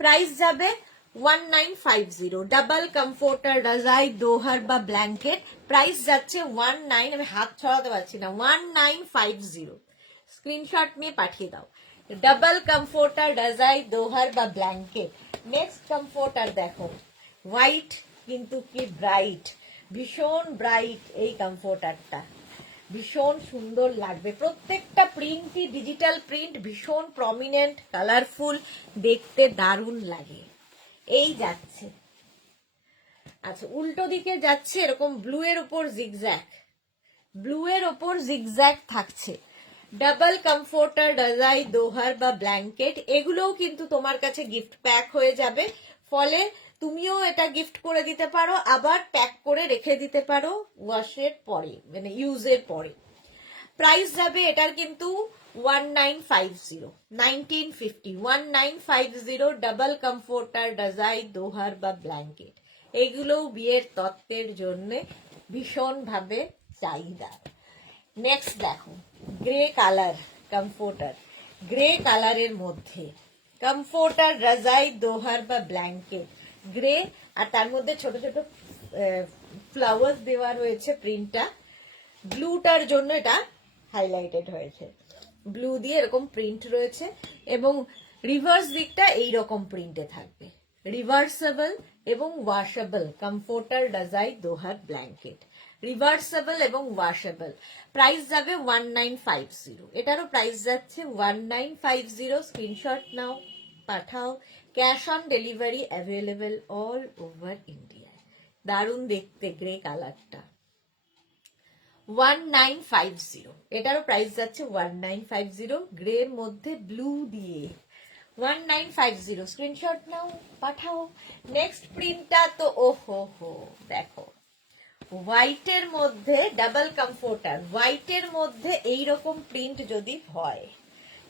প্রাইস যাবে 1950। ডাবল কমফোর্টার, রাজাই, দোহার বা ব্ল্যাঙ্কেট, প্রাইস যাচ্ছে 19, আমি হাত ছড়াতে পারছি না, 1950। স্ক্রিনশট নিয়ে পাঠিয়ে দাও। ডাবল কমফোর্টার, রাজাই, দোহার বা ব্ল্যাঙ্কেট। নেক্সট কমফোর্টার দেখো, হোয়াইট কিন্তু কি ব্রাইট, ভীষণ ব্রাইট এই কমফোর্টারটা, ভীষণ সুন্দর লাগবে। প্রত্যেকটা প্রিন্টই ডিজিটাল প্রিন্ট, ভীষণ প্রমিনেন্ট, কালারফুল, দেখতে দারুণ লাগে। এই যাচ্ছে, আচ্ছা উল্টো দিকে যাচ্ছে এরকম ব্লু এর উপর জিগজ্যাগ, ব্লু এর উপর জিগজ্যাগ থাকছে। ডাবল কমফোর্টার, রাজাই, দোহার বা ব্ল্যাঙ্কেট, এগুলোও কিন্তু তোমার কাছে গিফট প্যাক হয়ে যাবে, ফলে তুমিও এটা গিফট করে দিতে পারো, আবার প্যাক করে রেখে দিতে পারো ওয়াশের পরে, মানে ইউজের পরে। প্রাইস যাবে এটার কিন্তু 1950। ডাবল কমফোর্টার, রাজাই, দোহার বা ব্ল্যাঙ্কেট, এগুলোও বিয়ের তত্ত্বের জন্য ভীষণ ভাবে চাহিদা। নেক্সট দেখো, গ্রে কালার কমফোর্টার, গ্রে কালারের মধ্যে কমফোর্টার, রাজাই, দোহার বা ব্ল্যাঙ্কেট, গ্রে, আর তার মধ্যে ছোট ছোট ফ্লাওয়ার্স দেওয়া রয়েছে প্রিন্টটা, ব্লুটার জন্য এটা হাইলাইটেড হয়েছে, ব্লু দিয়ে এরকম প্রিন্ট রয়েছে, এবং রিভার্স দিকটা এইরকম প্রিন্টে থাকবে। রিভার্সেবল এবং ওয়াশেবল কমফোর্টার, রাজাই, দোহার, ব্ল্যাঙ্কেট, রিভার্সেবল এবং ওয়াশেবল। প্রাইস যাবে 1950, এটারও প্রাইস যাচ্ছে 1950। স্ক্রিনশট নাও, পাঠাও, cash on delivery available all over India. দারুণ দেখতে গ্রে কালারটা, 1950, এটারও প্রাইস যাচ্ছে 1950, গ্রের মধ্যে ব্লু দিয়ে 1950। স্ক্রিনশট নাও, পাঠাও। নেক্সট প্রিন্টটা তো ওহো হো, দেখো হোয়াইটের মধ্যে ডাবল কমফোর্টার, হোয়াইটের মধ্যে এইরকম প্রিন্ট যদি হয়,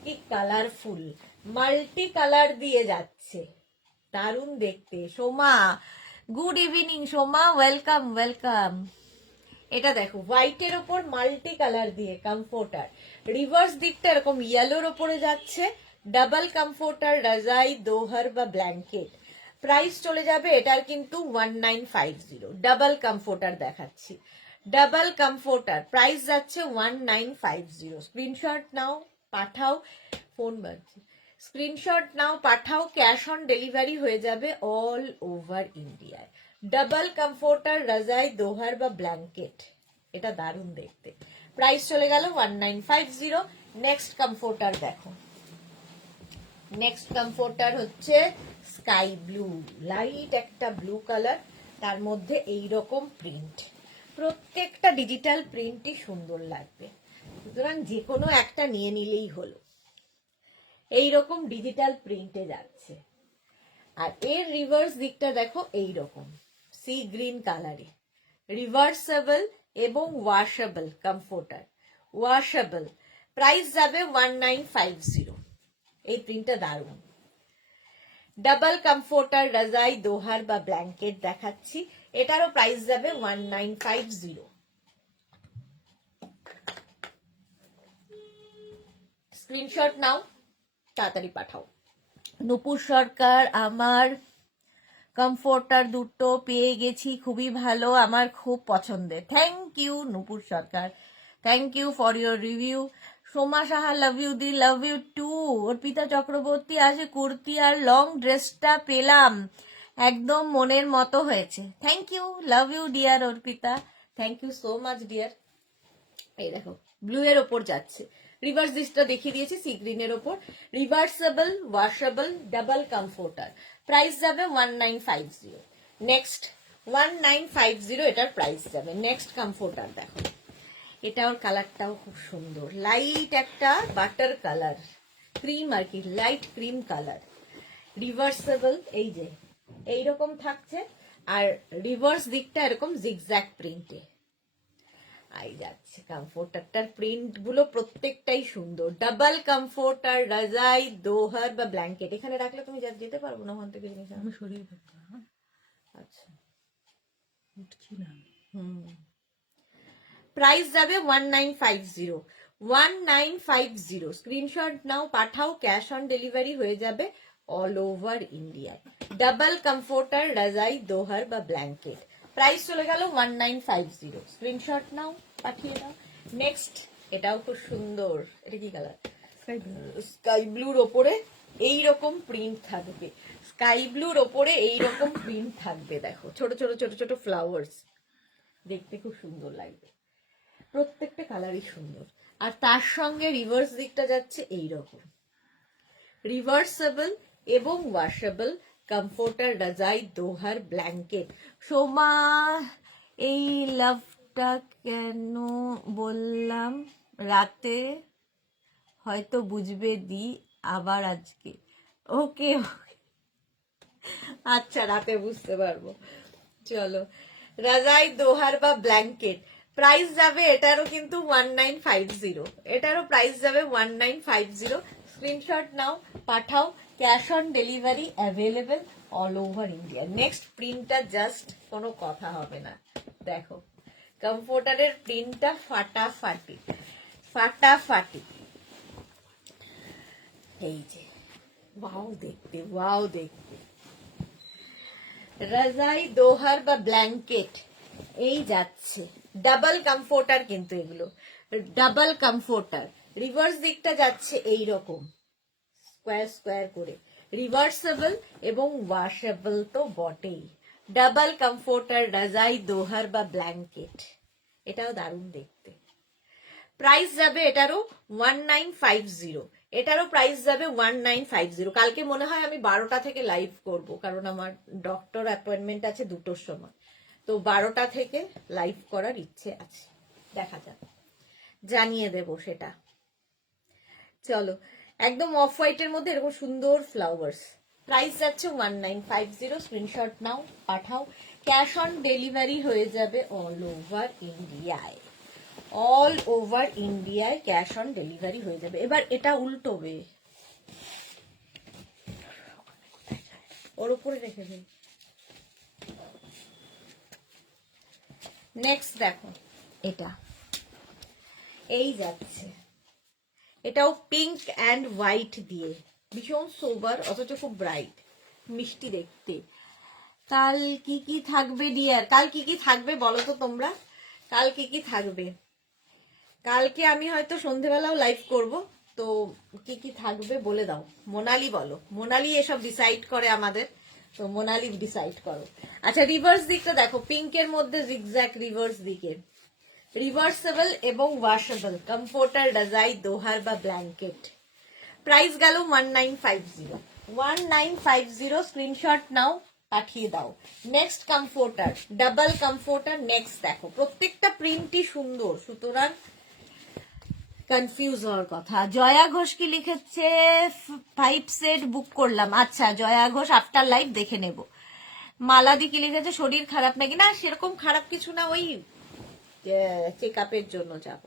কি কালারফুল, মাল্টি কালার দিয়ে যাচ্ছে, দারুণ দেখতে। Soma, good evening Soma, welcome welcome. এটা দেখো হোয়াইটের ওপর মাল্টি কালার দিয়ে কমফোর্টার, রিভার্স দিকটা এরকম ইয়েলোর ওপরে যাচ্ছে। ডাবল কমফোর্টার, রাজাই, দোহার বা ব্ল্যাঙ্কেট, প্রাইস চলে যাবে এটার কিন্তু 1950। ডাবল কমফোর্টার দেখাচ্ছি, ডাবল কমফোর্টার প্রাইস যাচ্ছে 1950। স্ক্রিনশট নাও, পাঠাও, ফোন বাজছে, স্ক্রিনশট নাও, পাঠাও, ক্যাশ অন ডেলিভারি হয়ে যাবে অল ওভার ইন্ডিয়ায়। ডাবল কমফোর্টার, রাজাই, দোহার বা ব্ল্যাঙ্কেট, এটা দারুণ দেখতে, প্রাইস চলে গেল 1950। নেক্সট কমফোর্টার দেখো, নেক্সট কমফোর্টার হচ্ছে স্কাই ব্লু, লাইট একটা ব্লু কালার, তার মধ্যে এই রকম প্রিন্ট, প্রত্যেকটা ডিজিটাল প্রিন্টই সুন্দর লাগবে, সুতরাং যে কোনো একটা নিয়ে নিলেই হলো। এইরকম ডিজিটাল প্রিন্টে যাচ্ছে, আর এর রিভার্স দিকটা দেখো এইরকম সি গ্রিন কালারে, রিভার্সেবল এবং ওয়াশেবল কমফোর্টার, ওয়াশেবল, প্রাইস যাবে 1950। এই প্রিন্টটা দারুণ, ডাবল কমফোর্টার রাজাই দোহার বা ব্ল্যাঙ্কেট দেখাচ্ছি, এটারও প্রাইস যাবে 1950। স্ক্রিনশট নাও, তাড়াতাড়ি পাঠাও। নূপুর সরকার, আমার কমফোর্টার দুটো পেয়ে গেছি, খুবই ভালো, আমার খুব পছন্দের। Thank you Nupur Sarkar, thank you for your review. Soma Saha, love you দি, love you too. Arpita Chakraborty, আজ কুর্তি আর লং ড্রেসটা পেলাম, একদম মনের মতো হয়েছে। Thank you, love you dear Arpita, thank you so much dear. এই দেখো ব্লু এর ওপর যাচ্ছে, রিভার্স দিকটা দেখিয়ে দিয়েছি সি গ্রিন এর ওপর, reversible washable double comforter, price যাবে 1950। নেক্সট 1950 এটার প্রাইস যাবে। নেক্সট কমফোর্টার দেখো, এটা ওর কালারটাও খুব সুন্দর, লাইট একটা বাটার কালার, ক্রিম আর কি, লাইট ক্রিম কালার, রিভার্সেবল, এই যে এইরকম থাকছে, আর রিভার্স দিকটা এরকম জিগজ্যাগ প্রিন্টে আই যাচ্ছে। কমফোর্টারটার প্রিন্ট গুলো প্রত্যেকটাই সুন্দর। ডাবল কমফোর্টার রাজাই দোহার বা ব্ল্যাঙ্কেট, এখানে রাখলে তুমি যেতে পারবো না ওখান থেকে জিনিস, আমি সরিয়ে দেবো। আচ্ছা, উঠছি না। প্রাইস যাবে 1950, 1950। স্ক্রিনশট নাও, পাঠাও, ক্যাশ অন ডেলিভারি হয়ে যাবে all over India. Double comforter রাজাই দোহার বা ব্ল্যাঙ্কেট, প্রাইস চলে গেল 1950। স্ক্রিনশট নাও, পাঠিয়ে দাও। নেক্সট, এটাও খুব সুন্দর, এটা কি কালার, স্কাই ব্লুর ওপরে এইরকম প্রিন্ট থাকবে, স্কাই ব্লুর ওপরে এইরকম প্রিন্ট থাকবে, দেখো ছোট ছোট ছোট ছোট ফ্লাওয়ার্স, দেখতে খুব সুন্দর লাগবে, প্রত্যেকটা কালারই সুন্দর। আর তার সঙ্গে রিভার্স দিকটা যাচ্ছে এইরকম, রিভার্সেবল এবং ওয়াশেবল কমফোর্টার রাজাই দোহার ব্ল্যাঙ্কেট। সোমা, এই লাভটা কেন বললাম রাতে, হয়তো বুঝবে দি, আবার আজকে। ওকে, আচ্ছা রাতে বুঝতে পারবো। চলো, রাজাই দোহার বা ব্ল্যাঙ্কেট, প্রাইস যাবে এটারও কিন্তু 1950, এটারও প্রাইস যাবে 1950। স্ক্রিনশট নাও, পাঠাও, cash on delivery available all over India. Next প্রিন্টটা জাস্ট কোনো কথা হবে না, দেখো কমফোর্টারের প্রিন্টটা ফাটাফাটি ফাটাফাটি, এই যে ওয়াও দেখতে, ওয়াও দেখতে। রাজাই দোহার বা ব্ল্যাঙ্কেট এই যাচ্ছে, ডাবল কমফোর্টার কিন্তু এগুলো ডাবল কমফোর্টার, রিভার্স দিকটা যাচ্ছে এই রকম স্কোয়ার স্কোয়ার করে, রিভার্সেবল এবং ওয়াশেবল তো বটেই। ডাবল কমফোর্টার রাজাই দোহার বা ব্ল্যাঙ্কেট, এটাও দারুণ দেখতে। প্রাইস যাবে এটারও 1950, এটারও প্রাইস যাবে 1950। কালকে মনে হয় আমি 12টা থেকে লাইভ করব, কারণ আমার ডক্টর অ্যাপয়েন্টমেন্ট আছে 2টোর সময়, তো 12টা থেকে লাইভ করার ইচ্ছে আছে, দেখা যাক, জানিয়ে দেব সেটা। চলো, একদম অফ হোয়াইটের মধ্যে এরকম সুন্দর ফ্লাওয়ার্স, প্রাইস যাচ্ছে 1950। স্ক্রিনশট নাও, পাঠাও, ক্যাশ অন ডেলিভারি হয়ে যাবে অল ওভার ইন্ডিয়ায়, অল ওভার ইন্ডিয়ায় ক্যাশ অন ডেলিভারি হয়ে যাবে। এবার এটা উল্টোবে, ওর উপরে রেখে দিন। নেক্সট দেখো, এটা এই যাচ্ছে, এটাও পিঙ্ক অ্যান্ড হোয়াইট দিয়ে, ভীষণ সোবার অথচ খুব ব্রাইট, মিষ্টি দেখতে। কাল কি কি থাকবে ডিয়ার, কাল কি কি থাকবে বলো তো তোমরা, কাল কি কি থাকবে? কালকে আমি হয়তো সন্ধেবেলাও লাইভ করব, তো কি কি থাকবে বলে দাও। মোনালি বলো, মোনালি এসব ডিসাইড করে আমাদের, তো মোনালি ডিসাইড করো। আচ্ছা, রিভার্স দিকটা দেখো, পিঙ্কের মধ্যে জিগজ্যাগ রিভার্স দিকে, রিভার্সেবল এবং ওয়াশেবল কমফোর্টার রাজাই দোহার বা ব্ল্যাঙ্কেট, প্রাইস গেল 1950, 1950। স্ক্রিনশট নাও, পাঠিয়ে দাও। Next comforter, double comforter. Next দেখো, প্রত্যেকটা প্রিন্টই সুন্দর, সুতরাং কনফিউজ হওয়ার কথা। জয়া ঘোষ কি লিখেছে, 5 সেট বুক করলাম। আচ্ছা জয়া ঘোষ, আফটার লাইভ দেখে নেব। মালাদি কি লিখেছে, শরীর খারাপ নাকি? না সেরকম খারাপ কিছু না, ওই চেক আপের জন্য যাব।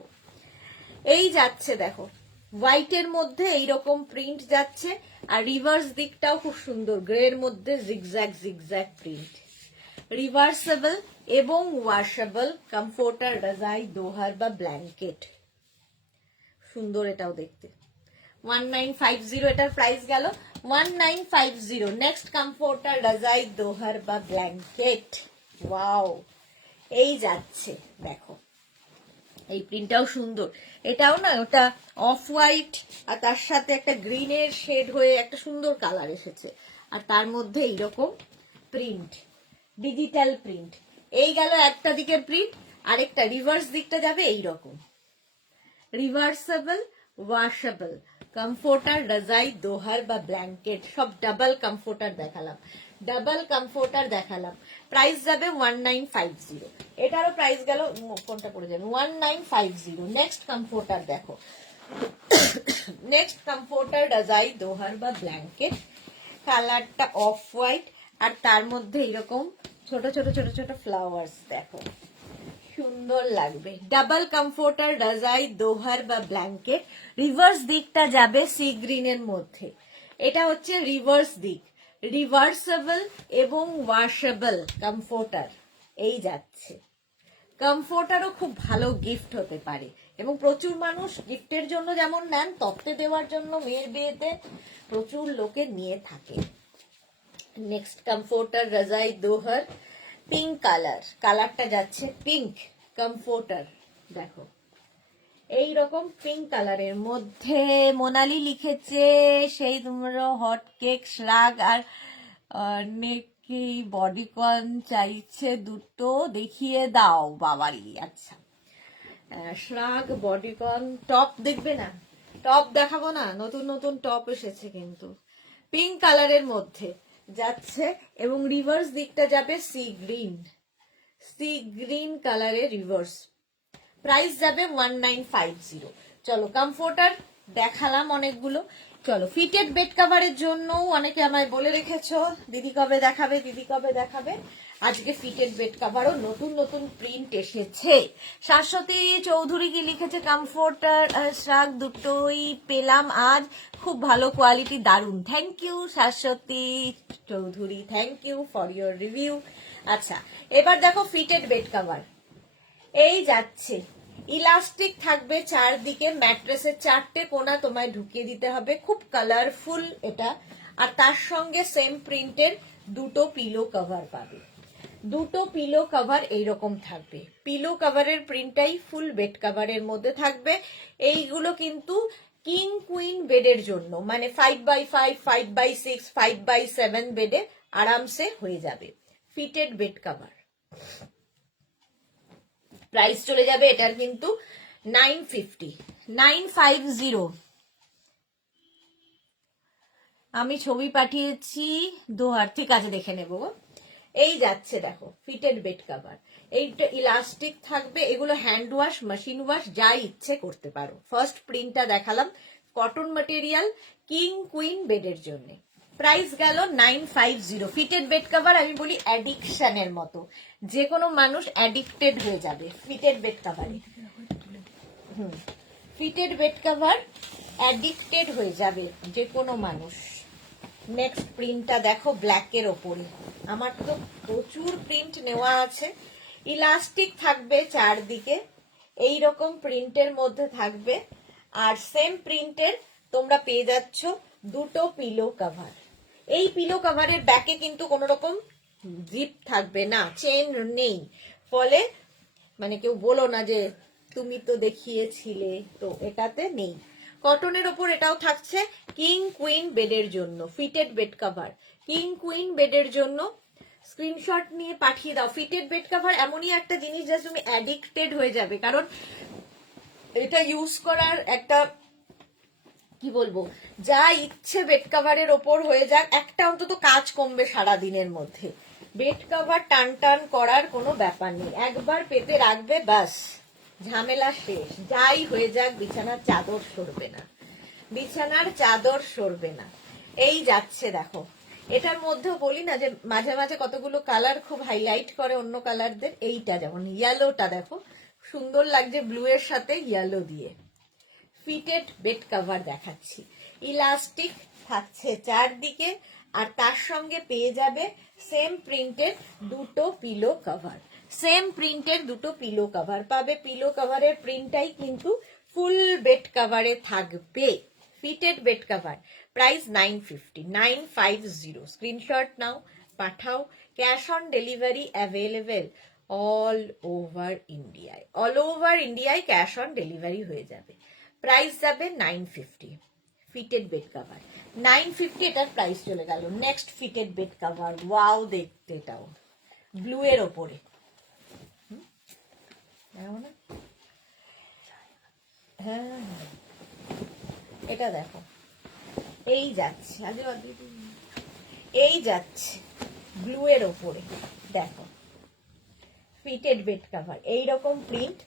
এই যাচ্ছে দেখো, হোয়াইটের মধ্যে এইরকম প্রিন্ট যাচ্ছে, আর রিভার্স দিকটাও খুব সুন্দর, গ্রের মধ্যে জিগজ্যাগ জিগজ্যাগ প্রিন্ট। রিভার্সেবল এবং ওয়াশেবল, কমফোর্টার, রাজাই, দোহার বা ব্ল্যাঙ্কেট। সুন্দর এটাও দেখতে। 1950 এটার প্রাইস গেল 1950। নেক্সট কমফোর্টার, রাজাই, দোহার বা ব্ল্যাঙ্কেট। ওয়াও, এই যাচ্ছে দেখো, এই প্রিন্টটাও সুন্দর। এটাও না ওটা অফ হোয়াইট আর তার সাথে একটা গ্রিনের শেড হয়ে একটা সুন্দর কালার এসেছে, আর তার মধ্যে এইরকম প্রিন্ট, ডিজিটাল প্রিন্ট। এই গেল একটা দিকের প্রিন্ট, আরেকটা রিভার্স দিকটা যাবে এইরকম। রিভার্সেবল, ওয়াশেবল, কমফোর্টার, রাজাই, দোহার বা ব্ল্যাঙ্কেট, সব ডাবল কমফোর্টার দেখালাম, ডাবল কমফোর্টার দেখালাম। প্রাইস যাবে 1950। এটারও প্রাইস গেল, কোনটা পড়ে যাবে, 1950। নেক্সট কমফোর্টার দেখো, নেক্সট কমফোর্টার, রাজাই, দোহার বা ব্ল্যাঙ্কেট। কালারটা অফ হোয়াইট, আর তার মধ্যে এরকম ছোট ছোট ছোট ছোট ফ্লাওয়ার্স, দেখো সুন্দর লাগবে। ডাবল কমফোর্টার, রাজাই, দোহার বা ব্ল্যাঙ্কেট। রিভার্স দিকটা যাবে সি গ্রিনের মধ্যে, এটা হচ্ছে রিভার্স দিক। রিভার্সেবল এবং ওয়াশেবল কমফোর্টার, এই যাচ্ছে। কমফোর্টারও খুব ভালো গিফট হতে পারে, এবং প্রচুর মানুষ গিফটের জন্য যেমন নেন, তত্ত্বে দেওয়ার জন্য মেয়ের বিয়েতে প্রচুর লোকে নিয়ে থাকে। নেক্সট কমফোর্টার, রাজাই, দোহার, পিঙ্ক কালার, কালারটা যাচ্ছে পিঙ্ক কমফোর্টার। দেখো এইরকম পিঙ্ক কালারের মধ্যে মোনালি লিখেছে, সেই তোমরা হট কেক, শ্রাগ আর নেকি বডিকন চাইছে দুটো, দেখিয়ে দাও বাবারি। আচ্ছা, শ্রাগ, বডিকন, টপ দেখবে না? টপ দেখাবো না, নতুন নতুন টপ এসেছে কিন্তু পিঙ্ক কালারের মধ্যে যাচ্ছে, এবং রিভার্স দিকটা যাবে সি গ্রিন, সি গ্রিন কালারের রিভার্স। প্রাইস যাবে 1950। চলো কমফোর্টার দেখালাম অনেকগুলো। চলো ফিটেড বেড কাভারের জন্য অনেকে আমায় বলে রেখেছো দিদি কবে দেখাবে, দিদি কবে দেখাবে। আজকে ফিটেড বেড কাভারও নতুন নতুন প্রিন্ট এসেছে। শাশ্বতী চৌধুরী কি লিখেছে, কমফোর্টার শ্রাগ দুটোই পেলাম আজ, খুব ভালো কোয়ালিটি, দারুন। Thank you Shashwati Chowdhury, thank you for your review. আচ্ছা, এবার দেখো ফিটেড বেড কাভার, এই যাচ্ছে। ইলাস্টিক থাকবে চারদিকে, ম্যাট্রেসের চারটে কোণা তোমায় ঢুকিয়ে দিতে হবে, খুব কালারফুল এটা। আর তার সঙ্গে সেম প্রিন্টের দুটো পিলো কভার পাবে, দুটো পিলো কভার এইরকম থাকবে। পিলো কভারের প্রিন্টটাই ফুল বেড কভারের মধ্যে থাকবে। এইগুলো কিন্তু কিং কুইন বেডের জন্য, মানে 5x5, 5x6, 5x7 বেডে আরামসে হয়ে যাবে ফিটেড বেড কভার। প্রাইস চলে যাবে এটার কিন্তু 950। আমি ছবি পাঠিয়েছি দোহার, ঠিক আছে দেখে নেবো। এই যাচ্ছে দেখো ফিটেড বেড কভার, এইটা ইলাস্টিক থাকবে, এগুলো হ্যান্ড ওয়াশ, মেশিন ওয়াশ, যা ইচ্ছে করতে পারো। ফার্স্ট প্রিন্টটা দেখালাম, কটন ম্যাটেরিয়াল, কিং কুইন বেডের জন্য। প্রাইস গেল 950। ফিটেড বেড কভার আমি বলি অ্যাডিকশনের মতো, যে কোনো মানুষ অ্যাডিক্টেড হয়ে যাবে ফিটেড বেড কভারে। ফিটেড বেড কভার অ্যাডিক্টেড হয়ে যাবে যে কোনো মানুষ। নেক্সট প্রিন্টটা দেখো ব্ল্যাকের ওপরে, আমার তো প্রচুর প্রিন্ট নেওয়া আছে। ইলাস্টিক থাকবে চারদিকে, এইরকম প্রিন্টের মধ্যে থাকবে, আর সেম প্রিন্টের তোমরা পেয়ে যাচ্ছ দুটো পিলো কভার। এই পিলো কভারের ব্যাকে কিন্তু কোনো রকম জিপ থাকবে না, চেন নেই, ফলে মানে কেউ বলো না যে তুমি তো দেখিয়েছিলে, তো এটাতে নেই। কটনের ওপর এটাও থাকছে, কিং কুইন বেডের জন্য fitted bed cover, king queen বেডের জন্য। স্ক্রিনশট নিয়ে পাঠিয়ে দাও। ফিটেড বেড কভার এমনই একটা জিনিস যা তুমি অ্যাডিক্টেড হয়ে যাবে, কারণ এটা ইউজ করার একটা কি বলবো, যা ইচ্ছে বেড কভারের ওপর হয়ে যাক, একটা অন্তত কাজ কমবে সারা দিনের মধ্যে। বেড কভার টান টান করার কোনো ব্যাপার নেই, একবার পেতে রাখবে বাস, ঝামেলা শেষ। যাই হয়ে যাক বিছানার চাদর সরবে না, বিছানার চাদর সরবে না। এই যাচ্ছে দেখো, এটার মধ্যেও বলি না যে মাঝে মাঝে কতগুলো কালার খুব হাইলাইট করে অন্য কালারদের। এইটা যেমন ইয়েলোটা দেখো সুন্দর লাগছে, ব্লু এর সাথে ইয়েলো দিয়ে। ফিটেড বেড কভার দেখাচ্ছি। ইলাস্টিক থাকছে চারদিকে, আর তার সঙ্গে পেয়ে যাবে সেম প্রিন্টের দুটো পিলো কভার। সেম প্রিন্টের দুটো পিলো কভার পাবে। পিলো কভারের প্রিন্টটাই কিন্তু ফুল বেড কভারে থাকবে। Fitted bed cover, price 950, 950। Screenshot নাও, পাঠাও। Cash on delivery available all over ইন্ডিয়ায়। অল ওভার ইন্ডিয়ায় ক্যাশ অন ডেলিভারি হয়ে যাবে। প্রাইস যাবে 950। ফিটেড বেড কভার 950, এটার প্রাইস চলে গেল। Next fitted bed cover, wow দেখতে, এটাও ব্লু এর ওপরে। হ্যাঁ, এটা দেখো, এই যাচ্ছে আগে এই যাচ্ছে ব্লু এর ওপরে, দেখো ফিটেড বেড কভার, এইরকম প্রিন্ট।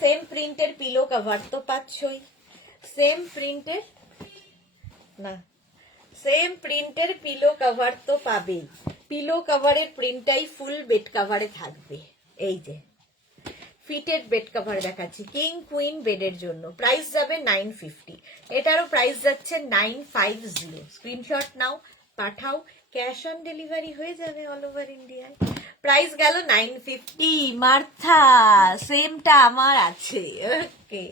সেম প্রিন্টের পিলো কভার তো পাচ্ছই, সেম প্রিন্টের না, সেম প্রিন্টের পিলো কভার তো পাবেই। পিলো কভারের প্রিন্টটাই ফুল বেড কভারে থাকবে। এই যে ফিটেড বেড কভার দেখাচ্ছি কিং কুইন বেডের জন্য। প্রাইস যাবে 950, এটারও প্রাইস যাচ্ছে 950। স্ক্রিনশট নাও, পাঠাও। ক্যাশ অন ডেলিভারি হয়ে যাবে অল ওভার ইন্ডিয়ায়। প্রাইস গেল 950। মার্থা, সেমটা আমার আছে। Okay,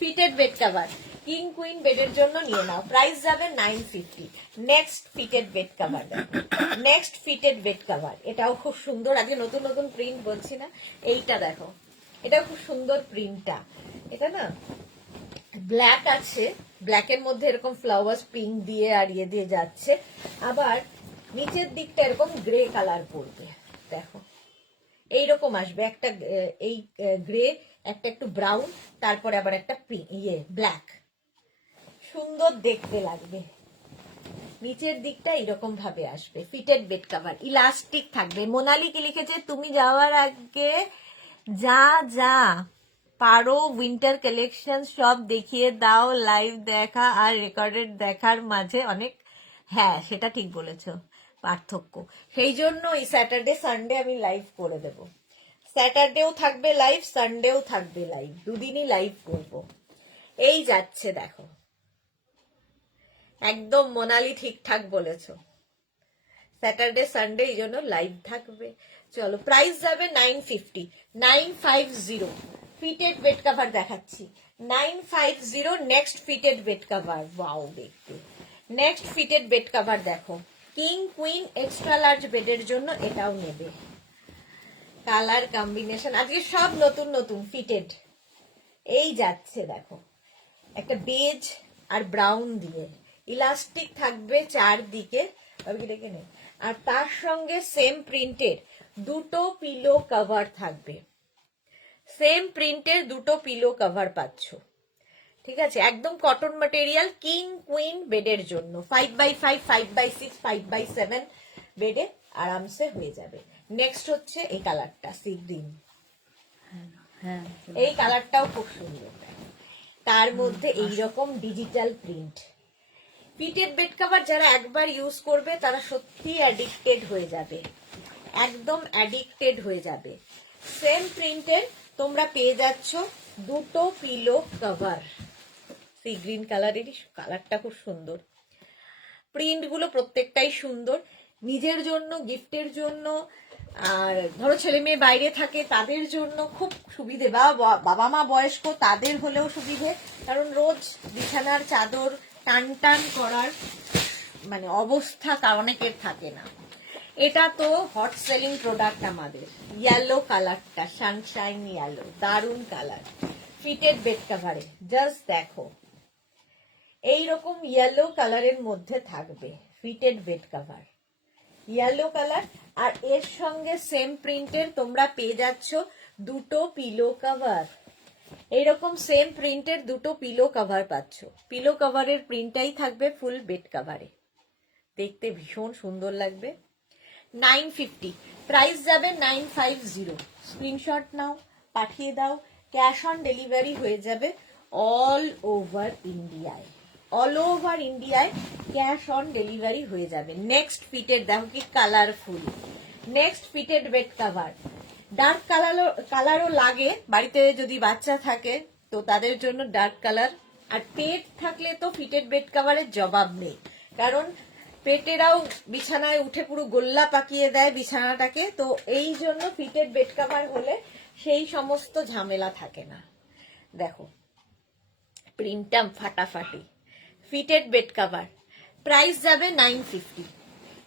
fitted bed cover king queen বেডের জন্য নিয়ে নাও। প্রাইস যাবে 950। নেক্সট ফিটেড বেড কভার দেখো, নেক্সট ফিটেড বেড কভার, এটাও খুব সুন্দর। আগে নতুন নতুন প্রিন্ট বলছি না, এইটা দেখো, এটা খুব সুন্দর প্রিন্টটা। এটা না ব্ল্যাক আছে, ব্ল্যাকের মধ্যে এরকম ফ্লাওয়ার্স পিঙ্ক দিয়ে আর ইয়ে দিয়ে যাচ্ছে, আবার নিচের দিকটা এরকম গ্রে কালার পড়বে। দেখো এইরকম আসবে, একটা এই গ্রে, একটা একটু ব্রাউন, তারপরে আবার একটা ইয়ে ব্ল্যাক, সুন্দর দেখতে লাগবে। নিচের দিকটা এরকম ভাবে আসবে। ফিটেড বেড কভার, ইলাস্টিক থাকবে। মোনালি কি লিখেছে, তুমি যাওয়ার আগে যা যা পারো উইন্টার কালেকশন সব দেখিয়ে দাও। লাইভ দেখা আর রেকর্ডেড দেখার মাঝে অনেক, হ্যাঁ সেটা ঠিক বলেছো, পার্থক্য। সেই জন্য এই স্যাটারডে সানডে আমি লাইভ করে দেব। স্যাটারডেও থাকবে লাইভ, সানডেও থাকবে লাইভ, দুদিনই লাইভ করব। এই যাচ্ছে দেখো, একদম মোনালি ঠিকঠাক বলেছো, স্যাটারডে সানডে এই জন্য লাইভ থাকবে। চলো, প্রাইস যাবে 950, 950। ফিটেড বেড কভার দেখাচ্ছি 950। Next fitted bed cover, wow দেখতে। নেক্সট ফিটেড বেড কভার দেখো, কিং কুইন এক্সট্রা লার্জ বেডের জন্য এটাও নেবে। কালার কম্বিনেশন আজকে সব নতুন নতুন ফিটেড। এই যাচ্ছে দেখো, একটা বেজ আর ব্রাউন দিয়ে, ইলাস্টিক থাকবে চারদিকে, আর তার সঙ্গে সেম প্রিন্টের দুটো পিলো কভার থাকবে। সেম প্রিন্টের দুটো পিলো কভার পাচ্ছ, ঠিক আছে? একদম কটন ম্যাটেরিয়াল, কিং কুইন বেডের জন্য। 5x5, 5x6, 5x7 বেডে আরামসে হয়ে যাবে। নেক্সট হচ্ছে এই কালারটা, সি গ্রিন। এই কালারটাও খুব সুন্দর, তার মধ্যে এইরকম digital print. Fitted bed cover যারা একবার ইউজ করবে তারা সত্যি অ্যাডিক্টেড হয়ে যাবে, একদম অ্যাডিক্টেড হয়ে যাবে। সেম প্রিন্টের তোমরা পেয়ে যাচ্ছ দুটো পিলো কভার। সি গ্রিন কালারেরই, কালারটা খুব সুন্দর, প্রিন্ট গুলো প্রত্যেকটাই সুন্দর। নিজের জন্য, গিফটের জন্য, আর ধরো ছেলে মেয়ে বাইরে থাকে তাদের জন্য খুব সুবিধে, বা বাবা মা বয়স্ক তাদের হলেও সুবিধে, কারণ রোজ বিছানার চাদর টান টান করার মানে অবস্থা অনেকের থাকে না। এটা তো হট সেলিং প্রোডাক্ট আমাদের। ইয়েলো কালারটা, সানশাইন ইয়েলো, দারুন কালার। ফিটেড বেড কভারে জাস্ট দেখো, এইরকম ইয়েলো কালারের মধ্যে থাকবে fitted bed cover, yellow colour. আর এর সঙ্গে সেম প্রিন্টের তোমরা পেয়ে যাচ্ছ দুটো পিলো কভার। এইরকম সেম প্রিন্টের দুটো পিলো কভার পাচ্ছ। পিলো কভারের প্রিন্টটাই থাকবে ফুল বেড কভারে, দেখতে ভীষণ সুন্দর লাগবে। 950, প্রাইস যাবে 950। স্ক্রিনশট নাও, পাঠিয়ে দাও। ক্যাশ অন ডেলিভারি হয়ে যাবে অল ওভার ইন্ডিয়ায়। অল ওভার ইন্ডিয়ায় ক্যাশ অন ডেলিভারি হয়ে যাবে। নেক্সট ফিটেড দেখো কি colourful, next fitted bed cover. Dark কালারও লাগে, বাড়িতে যদি বাচ্চা থাকে তো তাদের জন্য ডার্ক কালার আর পেট থাকলে তো ফিটেড বেড কাভারের জবাব নেই, কারণ পেটেরাও বিছানায় উঠে পুরো গোল্লা পাকিয়ে দেয় বিছানাটাকে। তো এই জন্য ফিটেড বেড কাভার হলে সেই সমস্ত ঝামেলা থাকে না। দেখো প্রিন্টটা ফাটাফাটি, ফিটেড বেড কাভার, প্রাইস যাবে 950,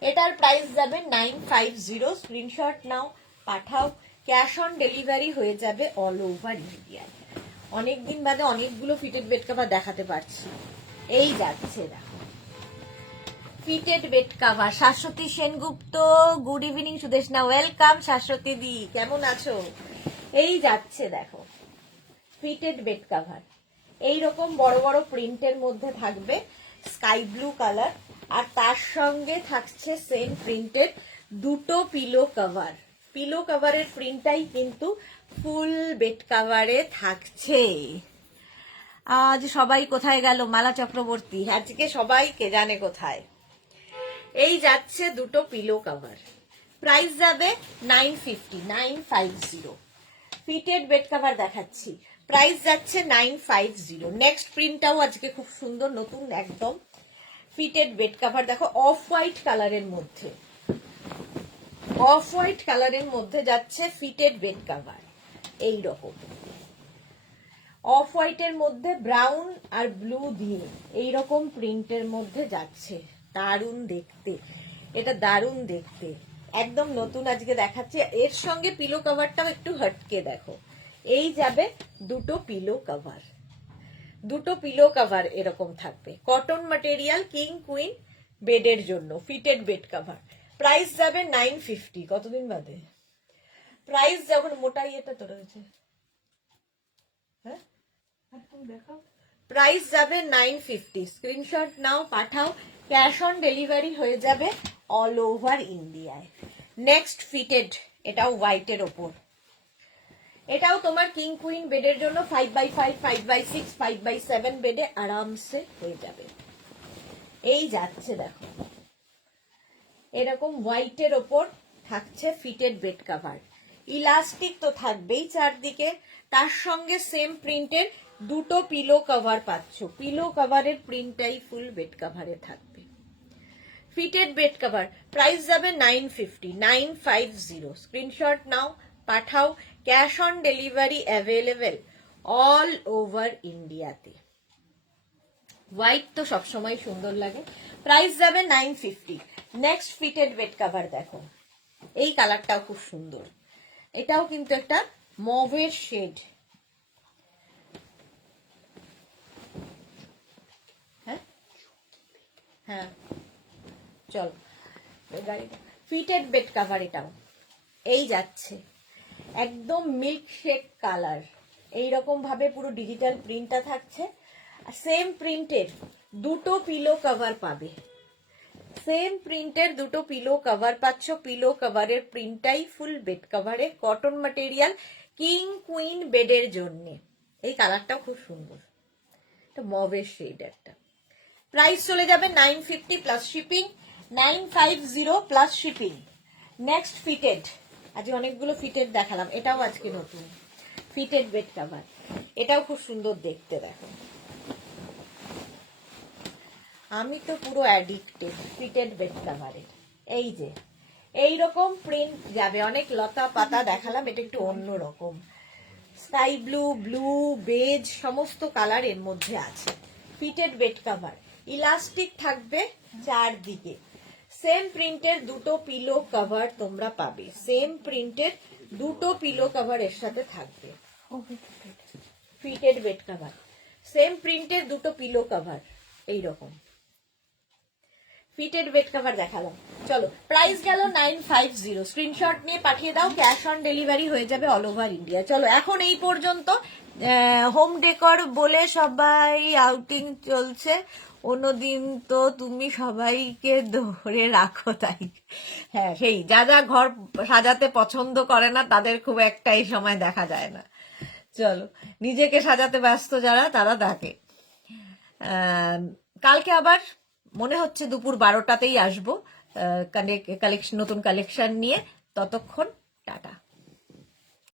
এটার প্রাইস যাবে 950। স্ক্রিনশট নাও, পাঠাও, ক্যাশ অন ডেলিভারি হয়ে যাবে অল ওভার ইন্ডিয়ায়। অনেকদিন বাদে অনেকগুলো ফিটেড বেড কাভার দেখাতে পারছি। এই যাচ্ছে দেখো fitted bed cover. Shashwati Sengupta, good evening Sudeshna, welcome Shashwati দি, কেমন আছো? এই যাচ্ছে দেখো ফিটেড বেড কাভার, এইরকম বড় বড় প্রিন্টের মধ্যে থাকবে, স্কাই ব্লু কালার, আর তার সঙ্গে থাকছে সেম প্রিন্টেড দুটো পিলো কভার। পিলো কভারের প্রিন্টটাই কিন্তু ফুল বেড কাভারে থাকছে। আজ সবাই কোথায় গেল? মালা চক্রবর্তী আজকে সবাইকে জানে কোথায়। এই যাচ্ছে দুটো পিলো কভার, প্রাইস যাবে 950। ফিটেড বেড কভার দেখাচ্ছি, প্রাইস যাচ্ছে 950। নেক্সট প্রিন্টটাও আজকে খুব সুন্দর, নতুন একদম ফিটেড বেড কভার। দেখো অফ হোয়াইট কালারের মধ্যে, অফ হোয়াইট কালারের মধ্যে যাচ্ছে ফিটেড বেড কভার। এই রকম অফ হোয়াইটের মধ্যে ব্রাউন আর ব্লু দিয়ে এইরকম প্রিন্টের মধ্যে যাচ্ছে। দারুণ দেখতে, এটা দারুণ দেখতে, একদম নতুন আজকে দেখাচ্ছে। এর সঙ্গে পিলো কভারটাও একটু হটকে দেখো। এই যাবে দুটো পিলো কভার, দুটো পিলো কভার এরকম থাকবে, কটন ম্যাটেরিয়াল, কিং কুইন বেডের জন্য ফিটেড বেড কভার। প্রাইস যাবে 950। কতদিন বাদে প্রাইস যখন মোটাই এটা তো রয়েছে, হ্যাঁ দেখাও, প্রাইস যাবে 950। স্ক্রিনশট নাও, পাঠাও, ক্যাশ অন ডেলিভারি হয়ে যাবে অল ওভার ইন্ডিয়ায়। নেক্সট ফিটেড, এটাও হোয়াইটের ওপর, এটাও তোমার কিং কুইন বেডের জন্য 5x5, 5x6, 5x7 বেডে আরামসে হয়ে যাবে। এই যাচ্ছে দেখো এরকম হোয়াইটের ওপর থাকছে ফিটেড বেড কভার, ইলাস্টিক তো থাকবেই চারদিকে, তার সঙ্গে সেম প্রিন্টের দুটো পিলো কভার পাচ্ছ। পিলো কভারের প্রিন্টটাই ফুল বেড কভারে থাকবে। ফিটেড বেড কভার, প্রাইস যাবে 950। স্ক্রিনশট নাও, পাঠাও, cash on delivery available all over ইন্ডিয়াতে। হোয়াইট তো সবসময় সুন্দর লাগে। প্রাইস যাবে 950। নেক্সট ফিটেড বেড কভার দেখো, এই কালারটাও খুব সুন্দর, এটাও কিন্তু একটা মভের শেড। হ্যাঁ হ্যাঁ চলো গাড়িটা, ফিটেড বেড কভার এটাও এই যাচ্ছে একদম মিল্ক শেক কালার, এইরকম ভাবে পুরো ডিজিটাল প্রিন্টটা থাকছে। সেম প্রিন্টের দুটো পিলো কভার পাবে, সেম প্রিন্টের দুটো পিলো কভার পাচ্ছ। পিলো কভারের প্রিন্টটাই ফুল বেড কভারে, কটন ম্যাটেরিয়াল, কিং কুইন বেডের জন্য। এই কালারটাও খুব সুন্দর, এটা মভের শেড একটা। প্রাইস চলে যাবে 950 plus shipping, 950 plus shipping. Next fitted, আজকে অনেকগুলো ফিটেড দেখালাম, এটাও আজকে নতুন ফিটেড বেড কভার, এটাও খুব সুন্দর দেখতে। দেখো আমি তো পুরো অ্যাডিক্টেড ফিটেড বেড কভারের। এই যে এইরকম প্রিন্ট যাবে, অনেক লতা পাতা দেখালাম, এটা একটু অন্যরকম, স্কাই ব্লু, ব্লু, বেজ সমস্ত কালার এর মধ্যে আছে। ফিটেড বেড কভার, ইলাস্টিক থাকবে চারদিকে, সেম প্রিন্টের দুটো পিলো কভার তোমরা পাবে, সেম প্রিন্টের দুটো পিলো কভার এর সাথে থাকবে। ফিটেড বেড কভার, সেম প্রিন্টের দুটো পিলো কভার, এইরকম ফিটেড বেড কভার দেখালাম। চলো প্রাইস গেল 950। স্ক্রিনশট নিয়ে পাঠিয়ে দাও, ক্যাশ অন ডেলিভারি হয়ে যাবে অল ওভার ইন্ডিয়া। চলো এখন এই পর্যন্ত। হোম ডেকর বলে সবাই আউটিং চলছে, অন্যদিন তো তুমি সবাইকে ধরে রাখো, তাই হ্যাঁ সেই যা যা ঘর সাজাতে পছন্দ করে না তাদের খুব একটা এই সময় দেখা যায় না। চলো নিজেকে সাজাতে ব্যস্ত যারা তারা থাকে। কালকে আবার মনে হচ্ছে দুপুর 12টাতেই আসবো কালেকশন, নতুন কালেকশন নিয়ে। ততক্ষণ টাটা।